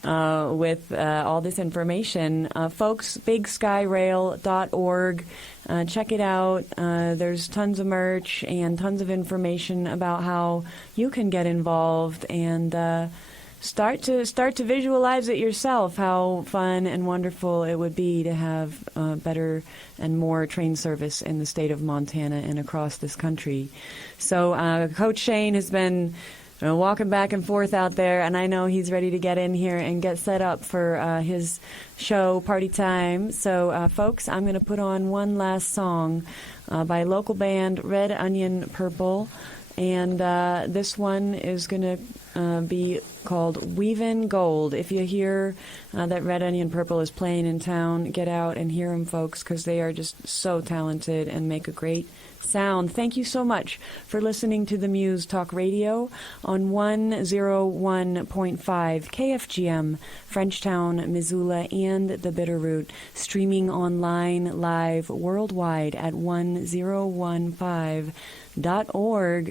with all this information. Folks, bigskyrail.org. Check it out. There's tons of merch and tons of information about how you can get involved and start to visualize it yourself, how fun and wonderful it would be to have better and more train service in the state of Montana and across this country. So Coach Shane has been walking back and forth out there, and I know he's ready to get in here and get set up for his show, Party Time. So, folks, I'm going to put on one last song by local band Red Onion Purple, and this one is going to be called Weavin' Gold. If you hear that Red Onion Purple is playing in town, get out and hear them, folks, because they are just so talented and make a great sound. Thank you so much for listening to the Muse Talk Radio on 101.5 KFGM, Frenchtown, Missoula, and the Bitterroot, streaming online live worldwide at 1015.org.